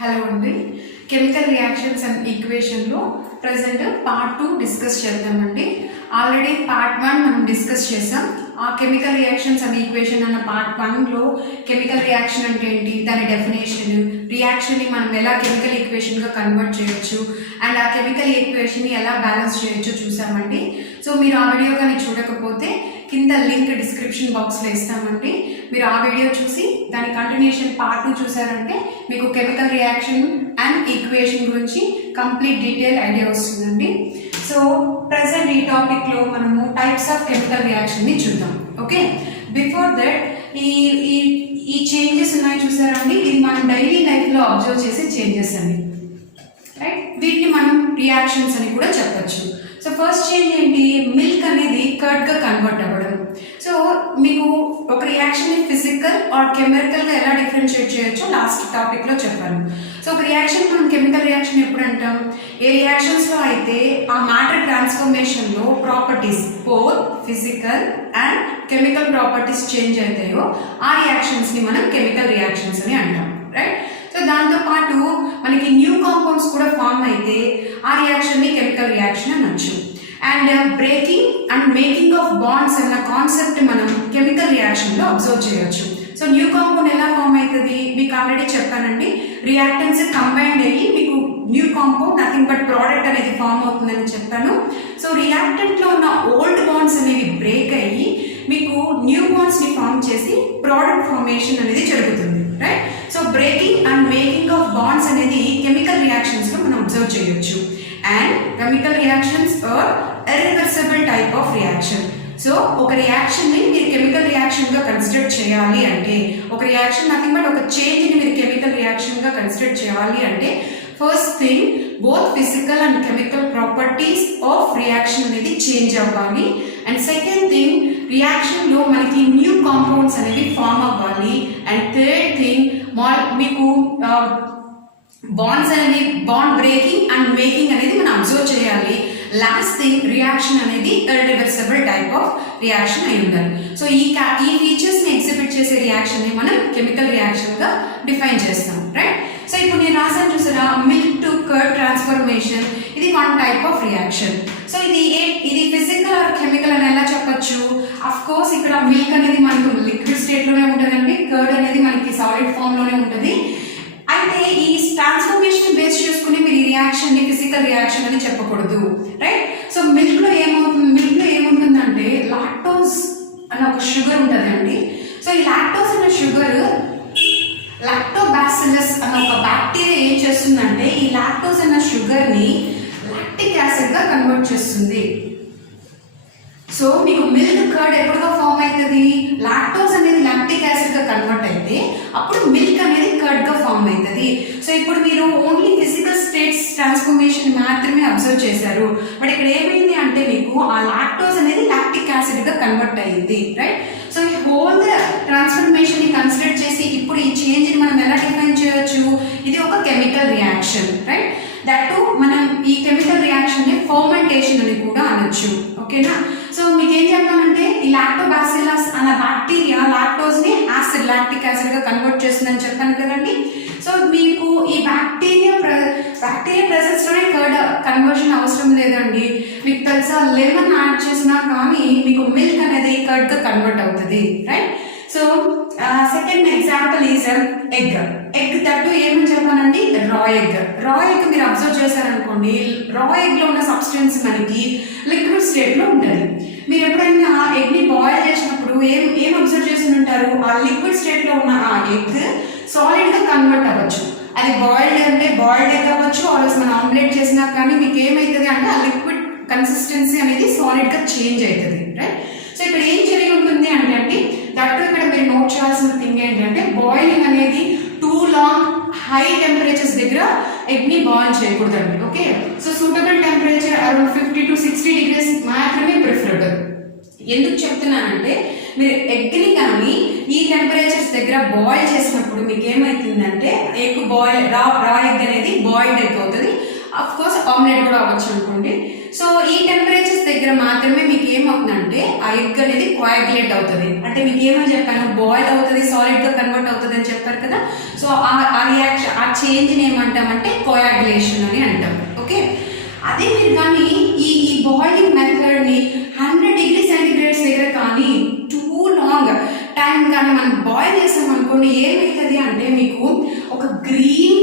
Hello అండి. Chemical reactions and ఈక్వేషన్లో present part 2 discuss చేద్దామండి. ఆల్రెడీ పార్ట్ 1 మనం డిస్కస్ చేసాం. ఆ కెమికల్ రియాక్షన్స్ అండ్ ఈక్వేషన్ అన్న పార్ట్ 1లో కెమికల్ రియాక్షన్ అంటే ఏంటి, దాని డెఫినేషన్, రియాక్షన్ని మనం ఎలా కెమికల్ ఈక్వేషన్గా కన్వర్ట్ చేయొచ్చు అండ్ ఆ కెమికల్ ఈక్వేషన్ని ఎలా బ్యాలెన్స్ చేయొచ్చు చూసామండి. సో మీరు ఆ వీడియో కానీ చూడకపోతే కింద లింక్ డిస్క్రిప్షన్ బాక్స్లో ఇస్తామండి. మీరు ఆ వీడియో చూసి దాని కంటిన్యూషన్ పార్ట్ 2 చూసారంటే మీకు కెమికల్ రియాక్షన్ అండ్ ఈక్వేషన్ గురించి కంప్లీట్ డీటెయిల్ ఐడియా వస్తుందండి. సో ప్రజెంట్ ఈ టాపిక్లో మనము టైప్స్ ఆఫ్ కెమికల్ రియాక్షన్ని చూద్దాం. ఓకే, బిఫోర్ దట్ ఈ చేంజెస్ ఉన్నాయి చూసారండి, ఇది మనం డైలీ లైఫ్లో అబ్జర్వ్ చేసే చేంజెస్ అండి, రైట్? వీటిని మనం రియాక్షన్స్ అని కూడా చెప్పచ్చు. సో ఫస్ట్ చేంజ్ ఏంటి, మిల్క్ అనేది కర్డ్గా కన్వర్ట్ అవ్వడం. సో మీకు ఒక రియాక్షన్ని ఫిజికల్ ఆర్ కెమికల్గా ఎలా డిఫరెన్షియేట్ చేయొచ్చో లాస్ట్ టాపిక్లో చెప్పాను. సో ఒక రియాక్షన్ మనం కెమికల్ రియాక్షన్ ఎప్పుడు అంటాం, ఏ రియాక్షన్స్లో అయితే ఆ మ్యాటర్ ట్రాన్స్ఫర్మేషన్లో properties both physical and chemical properties change అవుతాయో ఆ రియాక్షన్స్ని మనం కెమికల్ రియాక్షన్స్ అని అంటాం, రైట్? సో దాంతోపాటు మనకి న్యూ కాంపౌండ్స్ కూడా ఫామ్ అయితే ఆ రియాక్షన్ని కెమికల్ రియాక్షన్ అనొచ్చు. And breaking and making of bonds అన్న కాన్సెప్ట్ మనం కెమికల్ రియాక్షన్లో అబ్జర్వ్ చేయొచ్చు. సో న్యూ కాంపౌండ్ ఎలా ఫామ్ అవుతుంది మీకు ఆల్రెడీ చెప్పానండి, రియాక్టెంట్స్ కంబైన్డ్ అయ్యి మీకు new compound nothing but product అనేది ఫామ్ అవుతుందని చెప్పాను. సో రియాక్టెంట్లో ఉన్న ఓల్డ్ బాండ్స్ అనేవి బ్రేక్ అయ్యి మీకు న్యూ బాండ్స్ని ఫామ్ చేసి ప్రోడక్ట్ ఫార్మేషన్ అనేది జరుగుతుంది, right? So breaking and making of bonds అనేది కెమికల్ రియాక్షన్స్లో మనం అబ్జర్వ్ చేయొచ్చు. And chemical reactions are irreversible type of reaction. So ఒక రియాక్షన్ని మీరు కెమికల్ రియాక్షన్గా కన్సిడర్ చేయాలి అంటే, ఒక రియాక్షన్ నథింగ్ బట్ ఒక చేంజ్ని మీరు కెమికల్ రియాక్షన్గా కన్సిడర్ చేయాలి అంటే first thing both physical and chemical properties of reaction అనేది చేంజ్ అవ్వాలి. అండ్ సెకండ్ థింగ్ రియాక్షన్లో మనకి న్యూ కాంపౌండ్స్ అనేవి ఫామ్ అవ్వాలి. అండ్ థర్డ్ థింగ్ మీకు బాండ్స్ అనేది బాండ్ బ్రేకింగ్ అండ్ మేకింగ్ అనేది మనం అబ్జర్వ్ చేయాలి. లాస్ట్ థింగ్ రియాక్షన్ అనేది ఇర్రివర్సిబుల్ టైప్ ఆఫ్ రియాక్షన్ అయి ఉండాలి. సో ఈ ఫీచర్స్ని ఎగ్జిబిట్ చేసే రియాక్షన్ని మనం కెమికల్ రియాక్షన్గా డిఫైన్ చేస్తాం, రైట్? సో ఇప్పుడు నేను రాసాను చూసారా, మిల్క్ టు కర్డ్ ట్రాన్స్ఫర్మేషన్, ఇది one type of reaction. So ఇది ఫిజికల్ ఆర్ కెమికల్ అని ఎలా చెప్పచ్చు? అఫ్ కోర్స్ ఇక్కడ మిల్క్ అనేది మనకు లిక్విడ్ స్టేట్లోనే ఉంటుందండి, కర్డ్ అనేది మనకి సాలిడ్ ఫామ్లోనే ఉంటుంది. అయితే ఈ ట్రాన్స్ఫర్మేషన్ బేస్ చేసుకుని మీరు ఈ రియాక్షన్ని ఫిజికల్ రియాక్షన్ అని చెప్పకూడదు, రైట్? సో మిల్క్లో ఏముంటుందంటే లాక్టోజ్ అన్న ఒక షుగర్ ఉంటుందండి. సో ఈ లాక్టోజ్ అన్న షుగర్ లాక్టోబాసిల్లస్ అన్న ఒక బ్యాక్టీరియా ఏం చేస్తుందంటే ఈ లాక్టోజ్ అన్న షుగర్ని లాక్టిక్ యాసిడ్గా కన్వర్ట్ చేస్తుంది. సో మీకు మిల్క్ కర్డ్ ఎప్పుడుగా ఫామ్ అవుతుంది, లాక్టోజ్ అనేది లాక్టిక్ యాసిడ్గా కన్వర్ట్ అయితే అప్పుడు మిల్క్ అనేది కర్డ్గా ఫామ్ అవుతుంది. సో ఇప్పుడు మీరు ఓన్లీ ఫిజికల్ స్టేట్స్ ట్రాన్స్ఫర్మేషన్ మాత్రమే అబ్జర్వ్ చేశారు, బట్ ఇక్కడ ఏమైంది అంటే మీకు ఆ లాక్టోజ్ అనేది లాక్టిక్ యాసిడ్గా కన్వర్ట్ అయ్యింది, రైట్? సో ఈ హోల్ ట్రాన్స్ఫర్మేషన్ని కన్సిడర్ చేసి ఇప్పుడు ఈ చేంజ్ని మనం ఎలా డిఫైన్ చేయొచ్చు, ఇది ఒక కెమికల్ రియాక్షన్, రైట్? దట్ మనం ఈ కెమికల్ రియాక్షన్ని ఫర్మెంటేషన్ అని కూడా అనొచ్చు, ఓకేనా? సో మీకు ఏం చెప్పానంటే ఈ లాక్టోబాసిల్లస్ అన్న బ్యాక్టీరియా లాక్టోజ్ని యాసిడ్ లాక్టిక్ యాసిడ్గా కన్వర్ట్ చేస్తుందని చెప్పాను కదండి. సో మీకు ఈ బ్యాక్టీరియా ప్రెసెన్స్లోనే కర్డ్ కన్వర్షన్ అవసరం లేదండి. మీకు తెలుసా, లెమన్ యాడ్ చేసినా కానీ మీకు మిల్క్ అనేది కర్డ్గా కన్వర్ట్ అవుతుంది, right? So second example is egg that ఏమని చెప్పానండి, రా ఎగ్ మీరు అబ్జర్వ్ చేశారనుకోండి, రా ఎగ్లో ఉన్న సబ్స్టెన్స్ మనకి లిక్విడ్ స్టేట్లో ఉంటుంది. మీరు ఎప్పుడైనా ఎగ్ని బాయిల్ చేసినప్పుడు ఏం అబ్జర్వ్ చేసి ఉంటారు, ఆ లిక్విడ్ స్టేట్లో ఉన్న ఆ ఎగ్ సాలిడ్గా కన్వర్ట్ అవ్వచ్చు. అది బాయిల్డ్ అంటే బాయిల్డ్ ఎగ్ అవ్వచ్చు, ఆల్వేస్ మనం ఆమ్లెట్ చేసినా కానీ మీకు ఏమవుతుంది అంటే ఆ లిక్విడ్ కన్సిస్టెన్సీ అనేది సాలిడ్గా చేంజ్ అవుతుంది, రైట్? సో ఇక్కడ ఏం జరిగి ఉంటుంది అంటే దట్టు ఇక్కడ మీరు నోట్ చేయాల్సిన థింగ్ ఏంటంటే బాయిలింగ్ అనేది టూ లాంగ్ హై టెంపరేచర్స్ దగ్గర ఎగ్ని బాయిల్ చేయకూడదండి, okay? So suitable temperature around 50 to 60 degrees మాత్రమే ప్రిఫరబుల్. ఎందుకు చెప్తున్నానంటే మీరు ఎగ్ని కానీ ఈ టెంపరేచర్స్ దగ్గర బాయిల్ చేసినప్పుడు మీకు ఏమవుతుందంటే ఎగ్ బాయిల్ రా ఎగ్ అనేది బాయిల్డ్ ఎగ్ అవుతుంది. అఫ్ కోర్స్ ఆమ్లెట్ కూడా అవ్వచ్చు అనుకోండి. సో ఈ టెంపరేచర్స్ దగ్గర మాత్రమే మీకు ఏమవుతుందంటే ఆ ఎగ్ అనేది కోయాగులేట్ అవుతుంది. అంటే మీకు ఏమని చెప్పాను, బాయిల్ అవుతుంది, సాలిడ్ గా కన్వర్ట్ అవుతుంది అని చెప్పారు కదా. సో ఆ రియాక్షన్, ఆ చేంజ్ ని ఏమంటామంటే కోయాగులేషన్ అని అంటాం. ఓకే, అదే మీరు కానీ ఈ బాయిలింగ్ మెథడ్ ని 100 డిగ్రీ సెంటిగ్రేడ్స్ దగ్గర కానీ టూ లాంగ్ టైం కానీ మనం బాయిల్ చేసాం అనుకోండి, ఏమవుతుంది అంటే మీకు ఒక గ్రీన్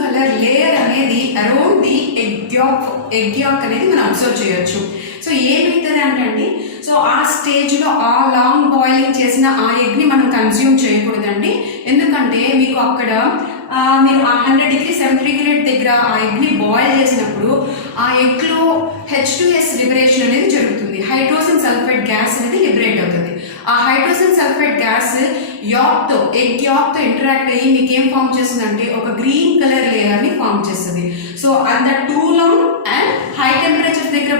కలర్ లేయర్ అనేది అరౌండ్ ది ఎగ్ యాక్ అనేది మనం అబ్జర్వ్ చేయొచ్చు. సో ఏమవుతుంది అంటే సో ఆ స్టేజ్లో ఆ లాంగ్ బాయిలింగ్ చేసిన ఆ ఎగ్ని మనం కన్జ్యూమ్ చేయకూడదండి. ఎందుకంటే మీకు అక్కడ మీరు ఆ 100 డిగ్రీ సెంటిగ్రేడ్ దగ్గర ఆ ఎగ్ని బాయిల్ చేసినప్పుడు ఆ ఎగ్లో H2S లిబరేషన్ అనేది జరుగుతుంది. హైడ్రోజన్ సల్ఫైడ్ గ్యాస్ అనేది లిబరేట్ అవుతుంది. ఆ హైడ్రోజన్ సల్ఫైడ్ గ్యాస్ ఎగ్ యాక్తో ఇంటరాక్ట్ అయ్యి మీకు ఏం ఫామ్ చేస్తుందంటే ఒక గ్రీన్ కలర్ లేయర్ని ఫామ్ చేస్తుంది. సో అంత too long and high temperature దగ్గర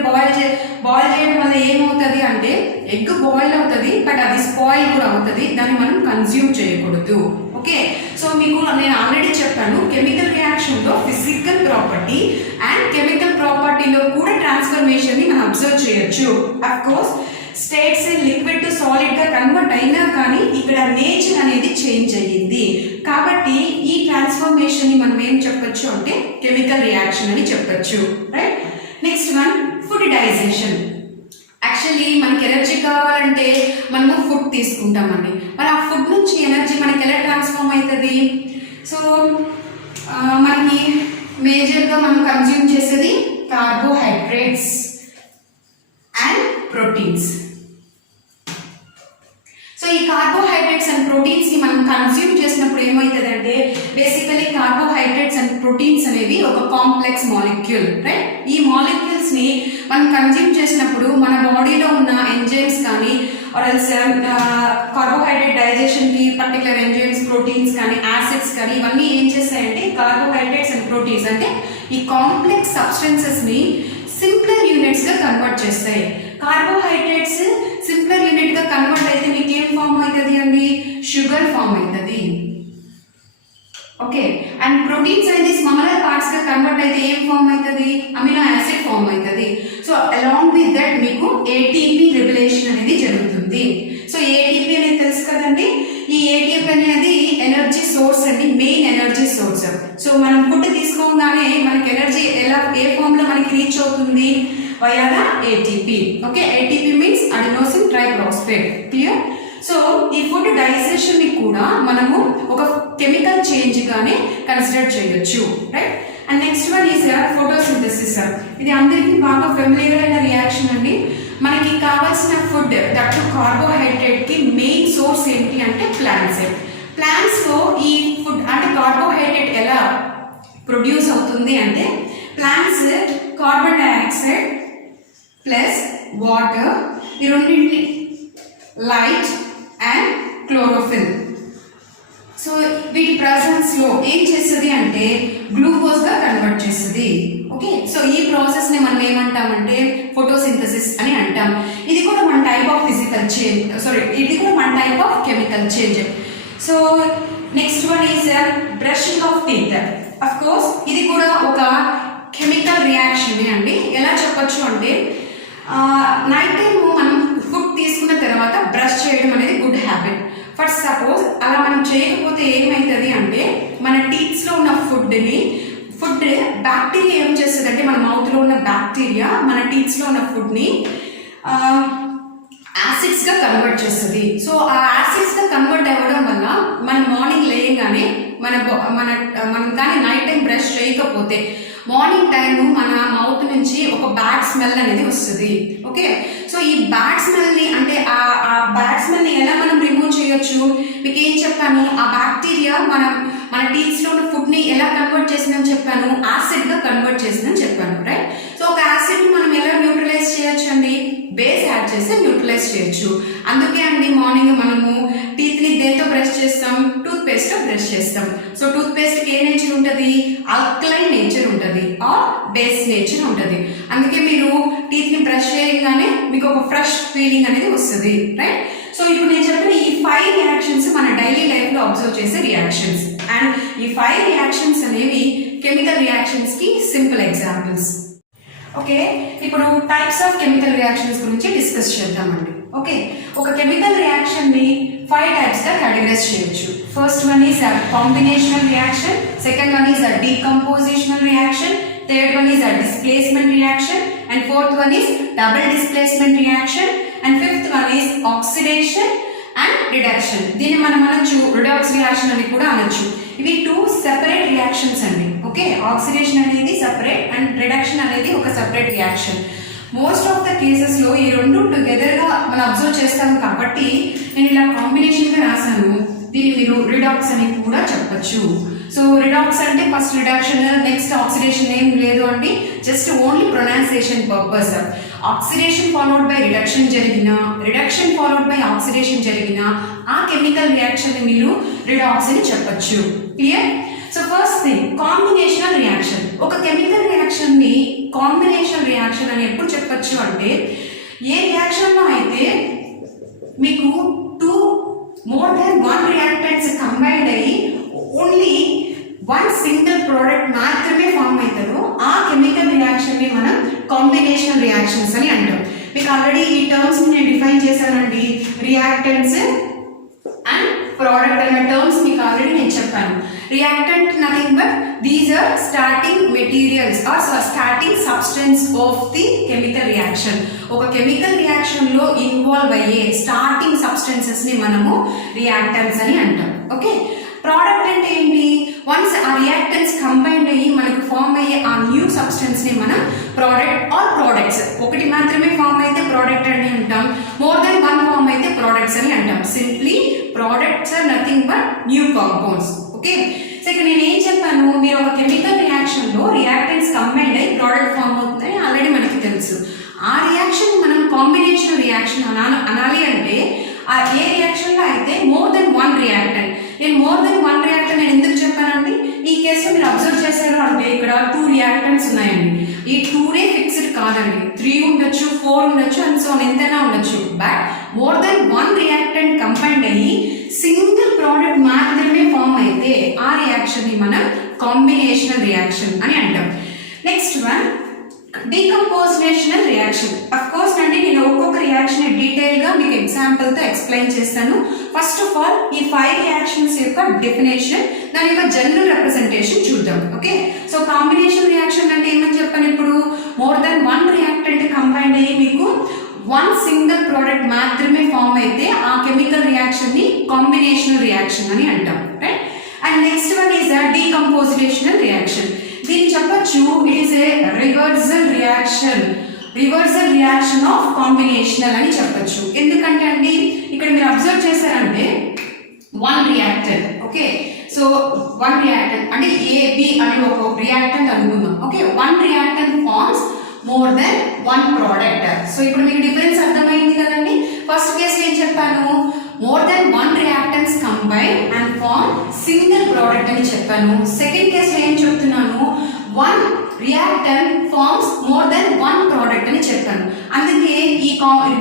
బాయిల్ చేయడం వల్ల ఏమవుతుంది అంటే ఎగ్ బాయిల్ అవుతుంది, బట్ అది స్పాయిల్ కూడా అవుతుంది. దాన్ని మనం కన్జ్యూమ్ చేయకూడదు. ఓకే, సో మీకు నేను ఆల్రెడీ చెప్పాను, కెమికల్ రియాక్షన్లో ఫిజికల్ ప్రాపర్టీ అండ్ కెమికల్ ప్రాపర్టీలో కూడా ట్రాన్స్ఫర్మేషన్ని మనం అబ్జర్వ్ చేయొచ్చు. Of course states liquid to solid గా కన్వర్ట్ అయినా కానీ ఇక్కడ నేచర్ అనేది చేంజ్ అయ్యింది. కాబట్టి ఈ ట్రాన్స్ఫర్మేషన్ ని మనం ఏం చెప్పొచ్చు అంటే కెమికల్ రియాక్షన్ అని చెప్పొచ్చు. Right, next one food digestion. Actually మనకి ఎనర్జీ కావాలంటే మనము ఫుడ్ తీసుకుంటామండి. మరి ఆ ఫుడ్ నుంచి ఎనర్జీ మనకి ఎలా ట్రాన్స్ఫార్మ్ అవుతుంది? సో మనకి మేజర్గా మనం కన్జ్యూమ్ చేసేది కార్బోహైడ్రేట్స్ అండ్ ప్రోటీన్స్. సో ఈ కార్బోహైడ్రేట్స్ అండ్ ప్రోటీన్స్ ని మనం కన్జ్యూమ్ చేసినప్పుడు ఏమవుతుందంటే బేసికలీ కార్బోహైడ్రేట్స్ అండ్ ప్రోటీన్స్ అనేవి ఒక కాంప్లెక్స్ మాలిక్యూల్. రైట్, ఈ మాలిక్యూల్స్ ని మనం కన్జ్యూమ్ చేసినప్పుడు మన బాడీలో ఉన్న ఎంజైమ్స్ కానీ కార్బోహైడ్రేట్ డైజెషన్ కి పర్టికులర్ ఎంజైమ్స్, ప్రోటీన్స్ కానీ యాసిడ్స్ కానీ ఇవన్నీ ఏం చేస్తాయంటే కార్బోహైడ్రేట్స్ అండ్ ప్రోటీన్స్ అంటే ఈ కాంప్లెక్స్ సబ్స్టెన్సెస్ ని సింప్లర్ యూనిట్స్ గా కన్వర్ట్ చేస్తాయి. కార్బోహైడ్రేట్స్ సింప్లర్ యూనిట్ గా కన్వర్ట్ అయితే మీకు ఏం ఫామ్ అవుతుంది అండి? షుగర్ ఫామ్ అవుతుంది. ఓకే, అండ్ ప్రోటీన్స్ అనేది స్మాలర్ పార్ట్స్ గా కన్వర్ట్ అయితే ఏం ఫామ్ అవుతుంది? అమినో యాసిడ్ ఫామ్ అవుతుంది. సో అలాంగ్ విత్ దట్ మీకు ఏటీపీ లిబరేషన్ అనేది జరుగుతుంది. సో ఏటీపీ అనేది తెలుసు కదండి, ఈ ఏటీపీ అనేది ఎనర్జీ సోర్స్ అండి, మెయిన్ ఎనర్జీ సోర్స్. సో మనం ఫుడ్ తీసుకోగానే మనకి ఎనర్జీ ఏ ఫామ్ లో మనకి రీచ్ అవుతుంది? via the ATP. Okay, ATP means adenosine triphosphate. Clear? So ఈ ఫుడ్ డైజెషన్ ని కూడా మనము ఒక కెమికల్ చేంజ్ గానే కన్సిడర్ చేయొచ్చు. Right, and next one is photosynthesis. ఇది అందరికీ బాగా ఫెమిలియర్ అయిన రియాక్షన్ అండి. మనకి కావాల్సిన ఫుడ్ దట్ కార్బోహైడ్రేట్ కి మెయిన్ సోర్స్ ఏంటి అంటే ప్లాంట్స్. ప్లాంట్స్ లో ఈ ఫుడ్ అంటే కార్బోహైడ్రేట్ ఎలా ప్రొడ్యూస్ అవుతుంది అంటే plants carbon dioxide plus water ఈ రెండింటిని లైట్ అండ్ క్లోరోఫిల్. సో వీటి ప్రెసెన్స్ లో ఏం చేస్తుంది అంటే గ్లూకోజ్ గా కన్వర్ట్ చేస్తుంది. ఓకే, సో ఈ ప్రాసెస్ ని మనం ఏమంటామంటే ఫోటోసింథసిస్ అని అంటాం. ఇది కూడా one type of physical change, ఇది కూడా one type of chemical change. So next one is brushing of teeth. Of course ఇది కూడా ఒక కెమికల్ రియాక్షన్ అండి. ఎలా చెప్పొచ్చు అంటే నైట్ టైం మనం ఫుడ్ తీసుకున్న తర్వాత బ్రష్ చేయడం అనేది గుడ్ హ్యాబిట్. ఫస్ట్ సపోజ్ అలా మనం చేయకపోతే ఏమవుతుంది అంటే మన టీత్స్ లో ఉన్న ఫుడ్ బ్యాక్టీరియా ఏం చేస్తుంది అంటే మన మౌత్ లో ఉన్న బ్యాక్టీరియా మన టీత్స్ లో ఉన్న ఫుడ్ ని యాసిడ్స్ గా కన్వర్ట్ చేస్తుంది. సో ఆ యాసిడ్స్ గా కన్వర్ట్ అవ్వడం వల్ల మనం మార్నింగ్ లేయగానే మనం కానీ నైట్ టైం బ్రష్ చేయకపోతే మార్నింగ్ టైం మన మౌత్ నుంచి ఒక బ్యాడ్ స్మెల్ అనేది వస్తుంది. ఓకే, సో ఈ బ్యాడ్ స్మెల్ ని అంటే ఆ బ్యాడ్ స్మెల్ ని ఎలా మనం రిమూవ్ చేయొచ్చు? మీకు ఏం చెప్పాను, ఆ బ్యాక్టీరియా మన టీత్స్ లో ఉన్న ఫుడ్ ని ఎలా కన్వర్ట్ చేసిందని చెప్పాను? యాసిడ్ గా కన్వర్ట్ చేసిందని చెప్పాను. రైట్, సో ఒక యాసిడ్ ని మనం ఎలా న్యూట్రలైజ్ చేయొచ్చు అండి? బేస్ యాడ్ చేసి న్యూట్రలైజ్ చేయొచ్చు. అందుకే అండి మార్నింగ్ మనము టీత్ ని దేంతో బ్రష్ చేస్తాం? టూత్ పేస్ట్ తో బ్రష్ చేస్తాం. సో టూత్ పేస్ట్ కి ఏ నేచర్ ఉంటుంది? ఆల్కలైన్ నేచర్ ఉంటుంది ఆర్ బేస్ నేచర్ ఉంటుంది. అందుకే మీరు టీత్ ని బ్రష్ చేయగానే మీకు ఒక ఫ్రెష్ ఫీలింగ్ అనేది వస్తుంది. రైట్, సో ఇప్పుడు నేను చెప్పిన ఈ 5 రియాక్షన్స్ మన డైలీ లైఫ్ లో అబ్జర్వ్ చేసే రియాక్షన్స్. అండ్ ఈ 5 రియాక్షన్స్ అనేవి కెమికల్ రియాక్షన్స్ కి సింపుల్ ఎగ్జాంపుల్స్. ఓకే, ఇప్పుడు టైప్స్ ఆఫ్ కెమికల్ రియాక్షన్స్ గురించి డిస్కస్ చేద్దామండి. ఓకే, ఒక కెమికల్ రియాక్షన్ ని 5 టైప్స్ గా కేటగరైజ్ చేయొచ్చు. First one is combinational reaction, second one is decompositional reaction, third one is a displacement reaction, and fourth one is double displacement reaction, and fifth one is oxidation and reduction. దీన్ని మనం అనొచ్చు redox reaction అని కూడా అనొచ్చు. ఇవి 2 separate reactions అండి. Okay, oxidation అనేది separate and reduction అనేది ఒక separate reaction. Most of the cases లో ఈ రెండు టుగెదర్ గా మనం అబ్జర్వ్ చేస్తాం కాబట్టి నేను ఇలా కాంబినేషన్ గా రాసాను. దీన్ని మీరు రిడాక్స్ అని కూడా చెప్పచ్చు. సో రిడాక్స్ అంటే ఫస్ట్ రిడక్షన్, నెక్స్ట్ ఆక్సిడేషన్ ఏం లేదు అండి, just only pronunciation purpose. Oxidation followed by reduction జరిగిన, రిడక్షన్ ఫాలోడ్ బై ఆక్సిడేషన్ జరిగిన ఆ కెమికల్ రియాక్షన్ ని మీరు రిడాక్స్ అని చెప్పచ్చు. Clear? So first thing, combinational reaction. ఒక కెమికల్ రియాక్షన్ ని కాంబినేషన్ రియాక్షన్ అని ఎప్పుడు చెప్పచ్చు అంటే, ఏ రియాక్షన్ లో అయితే మీకు 2 more than 1 రియాక్టెంట్స్ కంబైన్డ్ అయ్యి ఓన్లీ 1 సింగిల్ ప్రోడక్ట్ మాత్రమే ఫామ్ అవుతుందో ఆ కెమికల్ రియాక్షన్ ని మనం కాంబినేషనల్ రియాక్షన్స్ అని అంటాం. మీకు ఆల్రెడీ ఈ టర్మ్స్ నేను డిఫైన్ చేశానండి. రియాక్టెంట్స్ అండ్ ప్రోడక్ట్ అనే టర్మ్స్ మీకు ఆల్రెడీ నేను చెప్పాను. Reactant nothing but these are starting materials are starting substance of the chemical reaction. ఒక కెమికల్ రియాక్షన్ లో ఇన్వాల్వ్ అయ్యే స్టార్టింగ్ సబ్స్టెన్సెస్ ని మనము రియాక్టెంట్స్ అని అంటాం. ఓకే, ప్రోడక్ట్ అంటే ఏంటి? వన్స్ ఆ రియాక్టెంట్స్ కంబైన్డ్ అయ్యి మనకు ఫామ్ అయ్యే ఆ న్యూ సబ్స్టెన్స్ ని మనం ప్రోడక్ట్ ఆర్ ప్రోడక్ట్స్, ఒకటి మాత్రమే ఫామ్ అయితే ప్రోడక్ట్ అని అంటాం, మోర్ దెన్ 1 ఫామ్ అయితే ప్రోడక్ట్స్ అని అంటాం. Simply products are nothing but new compounds. Okay, so ఇక్కడ నేను ఏం చెప్పాను, మీరు ఒక కెమికల్ రియాక్షన్ లో రియాక్టెంట్స్ కంబైన్డ్ అయ్యి ప్రోడక్ట్ ఫామ్ అవుతుందని ఆల్రెడీ మనకి తెలుసు. ఆ రియాక్షన్ మనం కాంబినేషన్ రియాక్షన్ అనాలి అంటే ఆ ఏ రియాక్షన్ లో అయితే మోర్ దెన్ 1 రియాక్టెంట్. నేను మోర్ దెన్ 1 రియాక్టెంట్ నేను ఎందుకు చెప్పానండి, ఈ కేసులో మీరు అబ్జర్వ్ చేశారు అంటే ఇక్కడ 2 రియాక్టెంట్స్ ఉన్నాయండి. ఈ 2 ఫిక్స్డ్ కాదండి, 3 ఉండొచ్చు, 4 ఉండొచ్చు, అండ్ సో ఎంతైనా ఉండొచ్చు. But more than 1 reactant combined అయ్యి సింగిల్ ప్రోడక్ట్ మాత్రమే ఫామ్ అయితే ఆ రియాక్షన్ ని మనం కాంబినేషనల్ రియాక్షన్ అని అంటాం. Next one, decompositional reaction. Of course అండి నేను ఒక్కొక్క రియాక్షన్ డీటెయిల్ గా మీకు ఎగ్జాంపుల్ తో ఎక్స్ప్లెయిన్ చేస్తాను. ఫస్ట్ ఆఫ్ ఆల్ ఈ 5 రియాక్షన్స్ యొక్క డెఫినేషన్, దాని యొక్క జనరల్ రిప్రజెంటేషన్ చూద్దాం. ఓకే, సో కాంబినేషన్ రియాక్షన్ అంటే ఏమని చెప్పాను ఇప్పుడు, మోర్ దెన్ 1 రియాక్టెంట్ కంబైన్డ్ అయ్యి మీకు 1 సింగిల్ ప్రోడక్ట్ మాత్రమే ఫామ్ అయితే ఆ కెమికల్ రియాక్షన్ ని కాంబినేషనల్ రియాక్షన్ అని అంటాం. Right? And next one is decompositional reaction. దీన్ని చెప్పొచ్చు it is a reversal reaction of combinational అని చెప్పొచ్చు. ఎందుకంటే అండి ఇక్కడ మీరు అబ్జర్వ్ చేశారంటే 1 రియాక్టెంట్. ఓకే, సో 1 రియాక్టెంట్ అంటే AB అని ఒక రియాక్టెంట్ అనుకుందాం. Okay, 1 reactant forms more than 1 product. So ఇప్పుడు మీకు డిఫరెన్స్ అర్థమైంది కదండి. ఫస్ట్ కేసు ఏం చెప్పాను, more than 1 reactants combine and form single product అని చెప్పాను. సెకండ్ కేసులో ఏం చెప్తున్నాను, 1 reactant forms more than 1 product అని చెప్పాను. అందుకే ఈ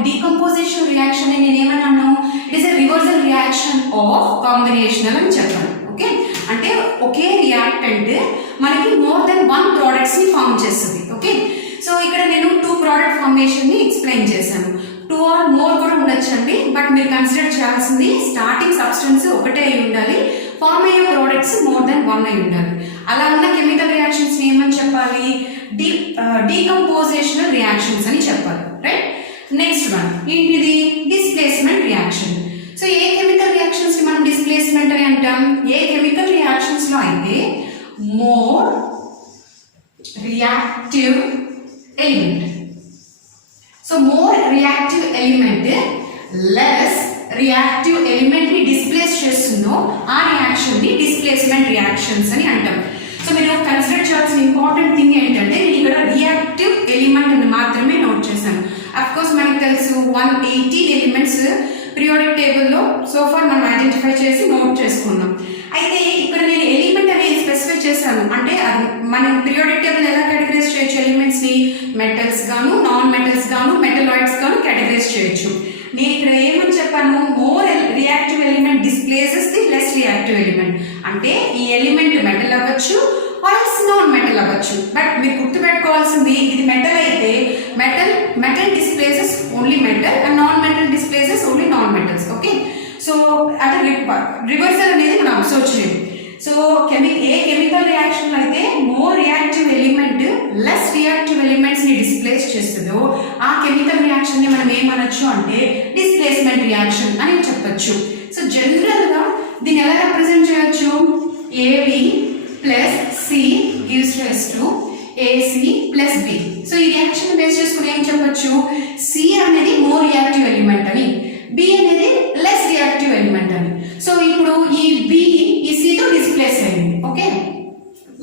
డీకంపోజిషన్ రియాక్షన్ నేను ఏమన్నాను, it is a reversal reaction of combinational అని చెప్పాను. ఓకే, అంటే ఒకే రియాక్టెంట్ మనకి మోర్ దెన్ 1 ప్రోడక్ట్స్ ని ఫార్మ్ చేస్తుంది. ఓకే, సో ఇక్కడ నేను 2 ప్రోడక్ట్ ఫార్మేషన్ ని ఎక్స్ప్లెయిన్ చేశాను. 2 ఆర్ మోర్ కూడా ఉండొచ్చండి, బట్ మీరు కన్సిడర్ చేయాల్సింది స్టార్టింగ్ సబ్స్టెన్స్ ఒకటే అయి ఉండాలి, ఫార్మ్ అయ్యే ప్రోడక్ట్స్ మోర్ దెన్ 1 అయి ఉండాలి. అలా ఉన్న కెమికల్ రియాక్షన్స్ ఏమని చెప్పాలి, డీకంపోజిషనల్ రియాక్షన్స్ అని చెప్పాలి. రైట్? నెక్స్ట్ వన్ ఏంటిది, డిస్ప్లేస్మెంట్ రియాక్షన్. సో ఏ కెమికల్ రియాక్షన్స్ ని మనం డిస్ప్లేస్మెంట్ అని అంటాం, ఏ కెమికల్ రియాక్షన్స్ లో అయితే more reactive element, so more reactive element less reactive element ని డిస్ప్లేస్ చేస్తుందో ఆ రియాక్షన్ ని డిస్ప్లేస్మెంట్ రియాక్షన్స్ అని అంటాం. సో మీరు కన్సిడర్ చేయాల్సిన ఇంపార్టెంట్ థింగ్ ఏంటంటే నేను ఇక్కడ రియాక్టివ్ ఎలిమెంట్ అని మాత్రమే నోట్ చేశాను. అఫ్ కోర్స్ మనకు తెలుసు 118 ఎలిమెంట్స్ పీరియాడిక్ టేబుల్లో సో ఫార్ మనం ఐడెంటిఫై చేసి నోట్ చేసుకున్నాం. అయితే ఇక్కడ నేను ఎలిమెంట్ అనేది స్పెసిఫై చేశాను అంటే అది మనం పీరియాడిక్ టేబుల్ ఎలా కేటగరైజ్ చేయొచ్చు, ఎలిమెంట్స్ ని మెటల్స్ గాను, నాన్ మెటల్స్ గాను, మెటలాయిడ్స్ గాను కేటగరైజ్ చేయొచ్చు. నేను ఇక్కడ ఏమని చెప్పాను, more reactive element displaces the less reactive element. అంటే ఈ ఎలిమెంట్ మెటల్ అవ్వచ్చు పల్స్ నాన్ మెటల్ అవ్వచ్చు. బట్ మీరు గుర్తుపెట్టుకోవాల్సింది ఇది మెటల్ అయితే metal displaces only metal and non metal displaces only non metals. Okay, so అటు రివర్సల్ అనేది మనం అబ్జర్వ్ చేయం. సో ఏ కెమికల్ రియాక్షన్ అయితే more reactive element less reactive elements ని డిస్ప్లేస్ చేస్తుందో ఆ కెమికల్ రియాక్షన్ ని మనం ఏమనొచ్చు అంటే డిస్ప్లేస్మెంట్ రియాక్షన్ అని చెప్పొచ్చు. సో జనరల్ గా దీన్ని ఎలా రిప్రజెంట్ చేయొచ్చు? AB plus C gives rise to AC plus B. So ఈ రియాక్షన్ బేస్ చేసుకుని ఏం చెప్పొచ్చు? సి అనేది మోర్ రియాక్టివ్ ఎలిమెంట్ అని, బి అనేది లెస్ రియాక్టివ్ ఎలిమెంట్ అని. సో ఇప్పుడు ఈ బి ఈ సితో డిస్ప్లేస్ అయింది. ఓకే,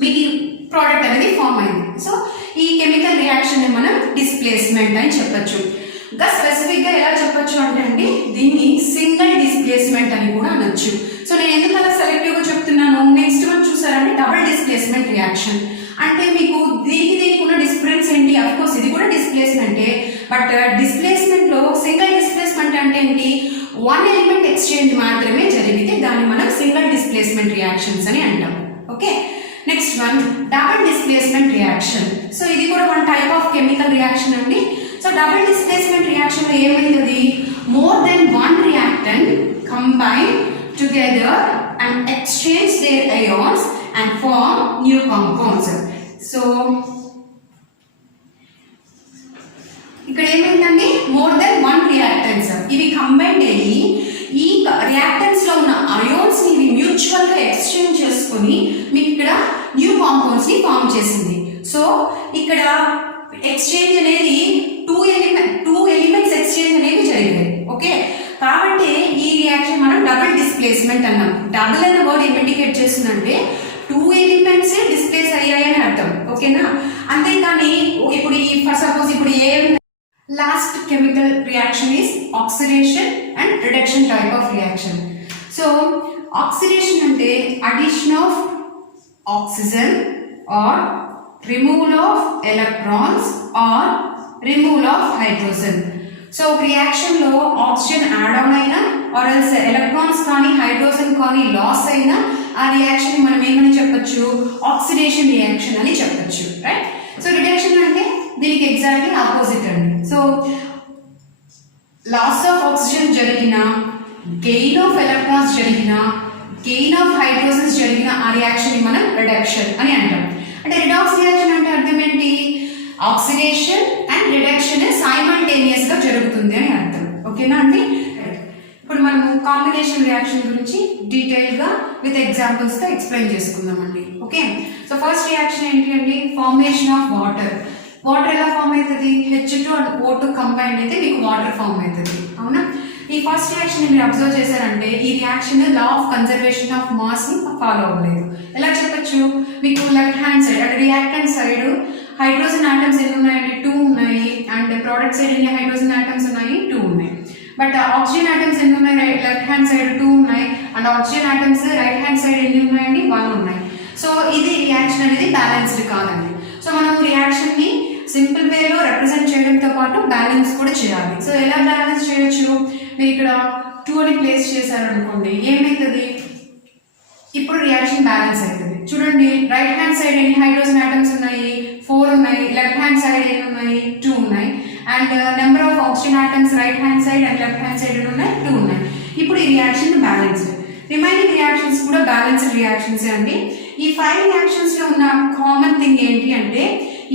మీకు ప్రోడక్ట్ అనేది ఫామ్ అయింది. సో ఈ కెమికల్ రియాక్షన్ ని మనం డిస్ప్లేస్మెంట్ అని చెప్పొచ్చు. ఇంకా స్పెసిఫిక్ గా ఎలా చెప్పొచ్చు అంటే అండి దీన్ని సింగిల్ డిస్ప్లేస్మెంట్ అని కూడా అనొచ్చు. సో నేను ఎందుకు అలా సెలెక్టివ్ గా చెప్తున్నాను? నెక్స్ట్ మనం చూసారంటే డబుల్ డిస్ప్లేస్మెంట్ రియాక్షన్ అంటే మీకు దీనికి ఉన్న డిఫరెన్స్ ఏంటి? అఫ్ కోర్స్ ఇది కూడా డిస్ప్లేస్మెంటే, బట్ డిస్ప్లేస్మెంట్ లో సింగిల్ డిస్ప్లేస్మెంట్ అంటే ఏంటి? వన్ ఎలిమెంట్ ఎక్స్చేంజ్ మాత్రమే జరిగితే దాన్ని మనం సింగిల్ డిస్ప్లేస్మెంట్ రియాక్షన్స్ అని అంటాం. Okay, next one double displacement reaction. So ఇది కూడా one type of chemical reaction అండి. సో డబుల్ డిస్ప్లేస్మెంట్ రియాక్షన్ లో ఏమైతుంది? More than one reactant combine together and exchange their ions and form new compounds. So ఇక్కడ ఏమైందండి? More than one reactants ఇవి combined అయ్యి ఈ రియాక్టెంట్స్ లో ఉన్న అయాన్స్ ని ఇవి మ్యూచువల్ గా ఎక్స్చేంజ్ చేసుకొని మీకు ఇక్కడ న్యూ కాంపౌండ్స్ ని ఫామ్ చేసింది. సో ఇక్కడ ఎక్స్చేంజ్ అనేది టూ ఎలిమెంట్స్ ఎక్స్చేంజ్ అనేవి జరిగాయి. ఓకే, కాబట్టి ఈ రియాక్షన్ మనం డబుల్ డిస్ప్లేస్మెంట్ అన్నాం. డబుల్ అన్న వర్డ్ ఏం ఇండికేట్ చేస్తుందంటే టూ ఎలిమెంట్స్ డిస్ప్లేస్ అయ్యాయని అర్థం. ఓకేనా, అంతేకాని ఇప్పుడు ఈ సపోజ్ ఇప్పుడు a last chemical reaction is oxidation and reduction type of reaction. So oxidation అంటే addition of oxygen or removal of electrons or removal of hydrogen. So reaction లో ఆక్సిజన్ యాడ్ ఆన్ అయినా ఆర్ ఎల్స్ ఎలక్ట్రాన్స్ కానీ hydrogen కానీ loss అయినా ఆ reaction మనం ఏమని చెప్పొచ్చు? ఆక్సిడేషన్ రియాక్షన్ అని చెప్పొచ్చు, రైట్? సో రిడక్షన్ అంటే దీనికి ఎగ్జాక్ట్లీ ఆపోజిట్ అండి. సో లాస్ ఆఫ్ ఆక్సిజన్ జరిగిన, గెయిన్ ఆఫ్ ఎలక్ట్రాన్స్ జరిగిన, గెయిన్ ఆఫ్ హైడ్రోజన్స్ జరిగిన ఆ రియాక్షన్ ని మనం రిడక్షన్ అని అంటాం. అంటే రిడాక్స్ రియాక్షన్ అంటే అర్థం ఏంటి? ఆక్సిడేషన్ అండ్ రిడక్షన్ సైమల్టేనియస్ గా జరుగుతుంది అని అర్థం. ఓకేనా అండి? ఇప్పుడు మనం కాంబినేషన్ రియాక్షన్ గురించి డీటెయిల్ గా విత్ ఎగ్జాంపుల్స్ తో ఎక్స్ప్లెయిన్ చేసుకుందామండి. ఓకే, సో ఫస్ట్ రియాక్షన్ ఏంటి అండి? Formation of water. వాటర్ ఎలా ఫామ్ అవుతుంది? H2 అండ్ O2 కంబైన్డ్ అయితే మీకు వాటర్ ఫామ్ అవుతుంది. అవునా? ఈ ఫస్ట్ రియాక్షన్ మీరు అబ్జర్వ్ చేశారంటే ఈ reaction law of conservation of mass ని ఫాలో అవ్వలేదు. ఎలా చెప్పొచ్చు? మీకు లెఫ్ట్ హ్యాండ్ సైడ్ అంటే రియాక్టెంట్ సైడ్ హైడ్రోజన్ ఆటమ్స్ ఎన్ని ఉన్నాయండి? 2 ఉన్నాయి. అండ్ ప్రోడక్ట్ సైడ్ ఎన్ని హైడ్రోజన్ ఆటమ్స్ ఉన్నాయి? 2 ఉన్నాయి. బట్ ఆక్సిజన్ ఆటమ్స్ ఎన్ని ఉన్నాయి? లెఫ్ట్ హ్యాండ్ సైడ్ 2 ఉన్నాయి. And oxygen atoms right hand side ఎన్ని ఉన్నాయండి? 1 ఉన్నాయి. సో ఇది రియాక్షన్ అనేది బ్యాలెన్స్డ్ కాదండి. సో మనం రియాక్షన్ ని సింపుల్ వేలో రిప్రజెంట్ చేయడంతో పాటు బ్యాలెన్స్ కూడా చేయాలి. సో ఎలా బ్యాలెన్స్ చేయొచ్చు? మీరు ఇక్కడ 2 అని ప్లేస్ చేశారనుకోండి, ఏమైతుంది? ఇప్పుడు రియాక్షన్ బ్యాలెన్స్ అవుతుంది. చూడండి, రైట్ హ్యాండ్ సైడ్ ఎన్ని హైడ్రోజన్ ఆటమ్స్ ఉన్నాయి? 4 ఉన్నాయి. లెఫ్ట్ హ్యాండ్ సైడ్ ఎన్ని ఉన్నాయి? 2 ఉన్నాయి. And number of oxygen atoms right hand side and left hand side ఉన్నాయి? 2 ఉన్నాయి. ఇప్పుడు ఈ రియాక్షన్ బ్యాలెన్స్డ్. రిమైనింగ్ రియాక్షన్స్ కూడా బ్యాలెన్స్డ్ రియాక్షన్స్ అండి. ఈ 5 రియాక్షన్స్ లో ఉన్న కామన్ థింగ్ ఏంటి అంటే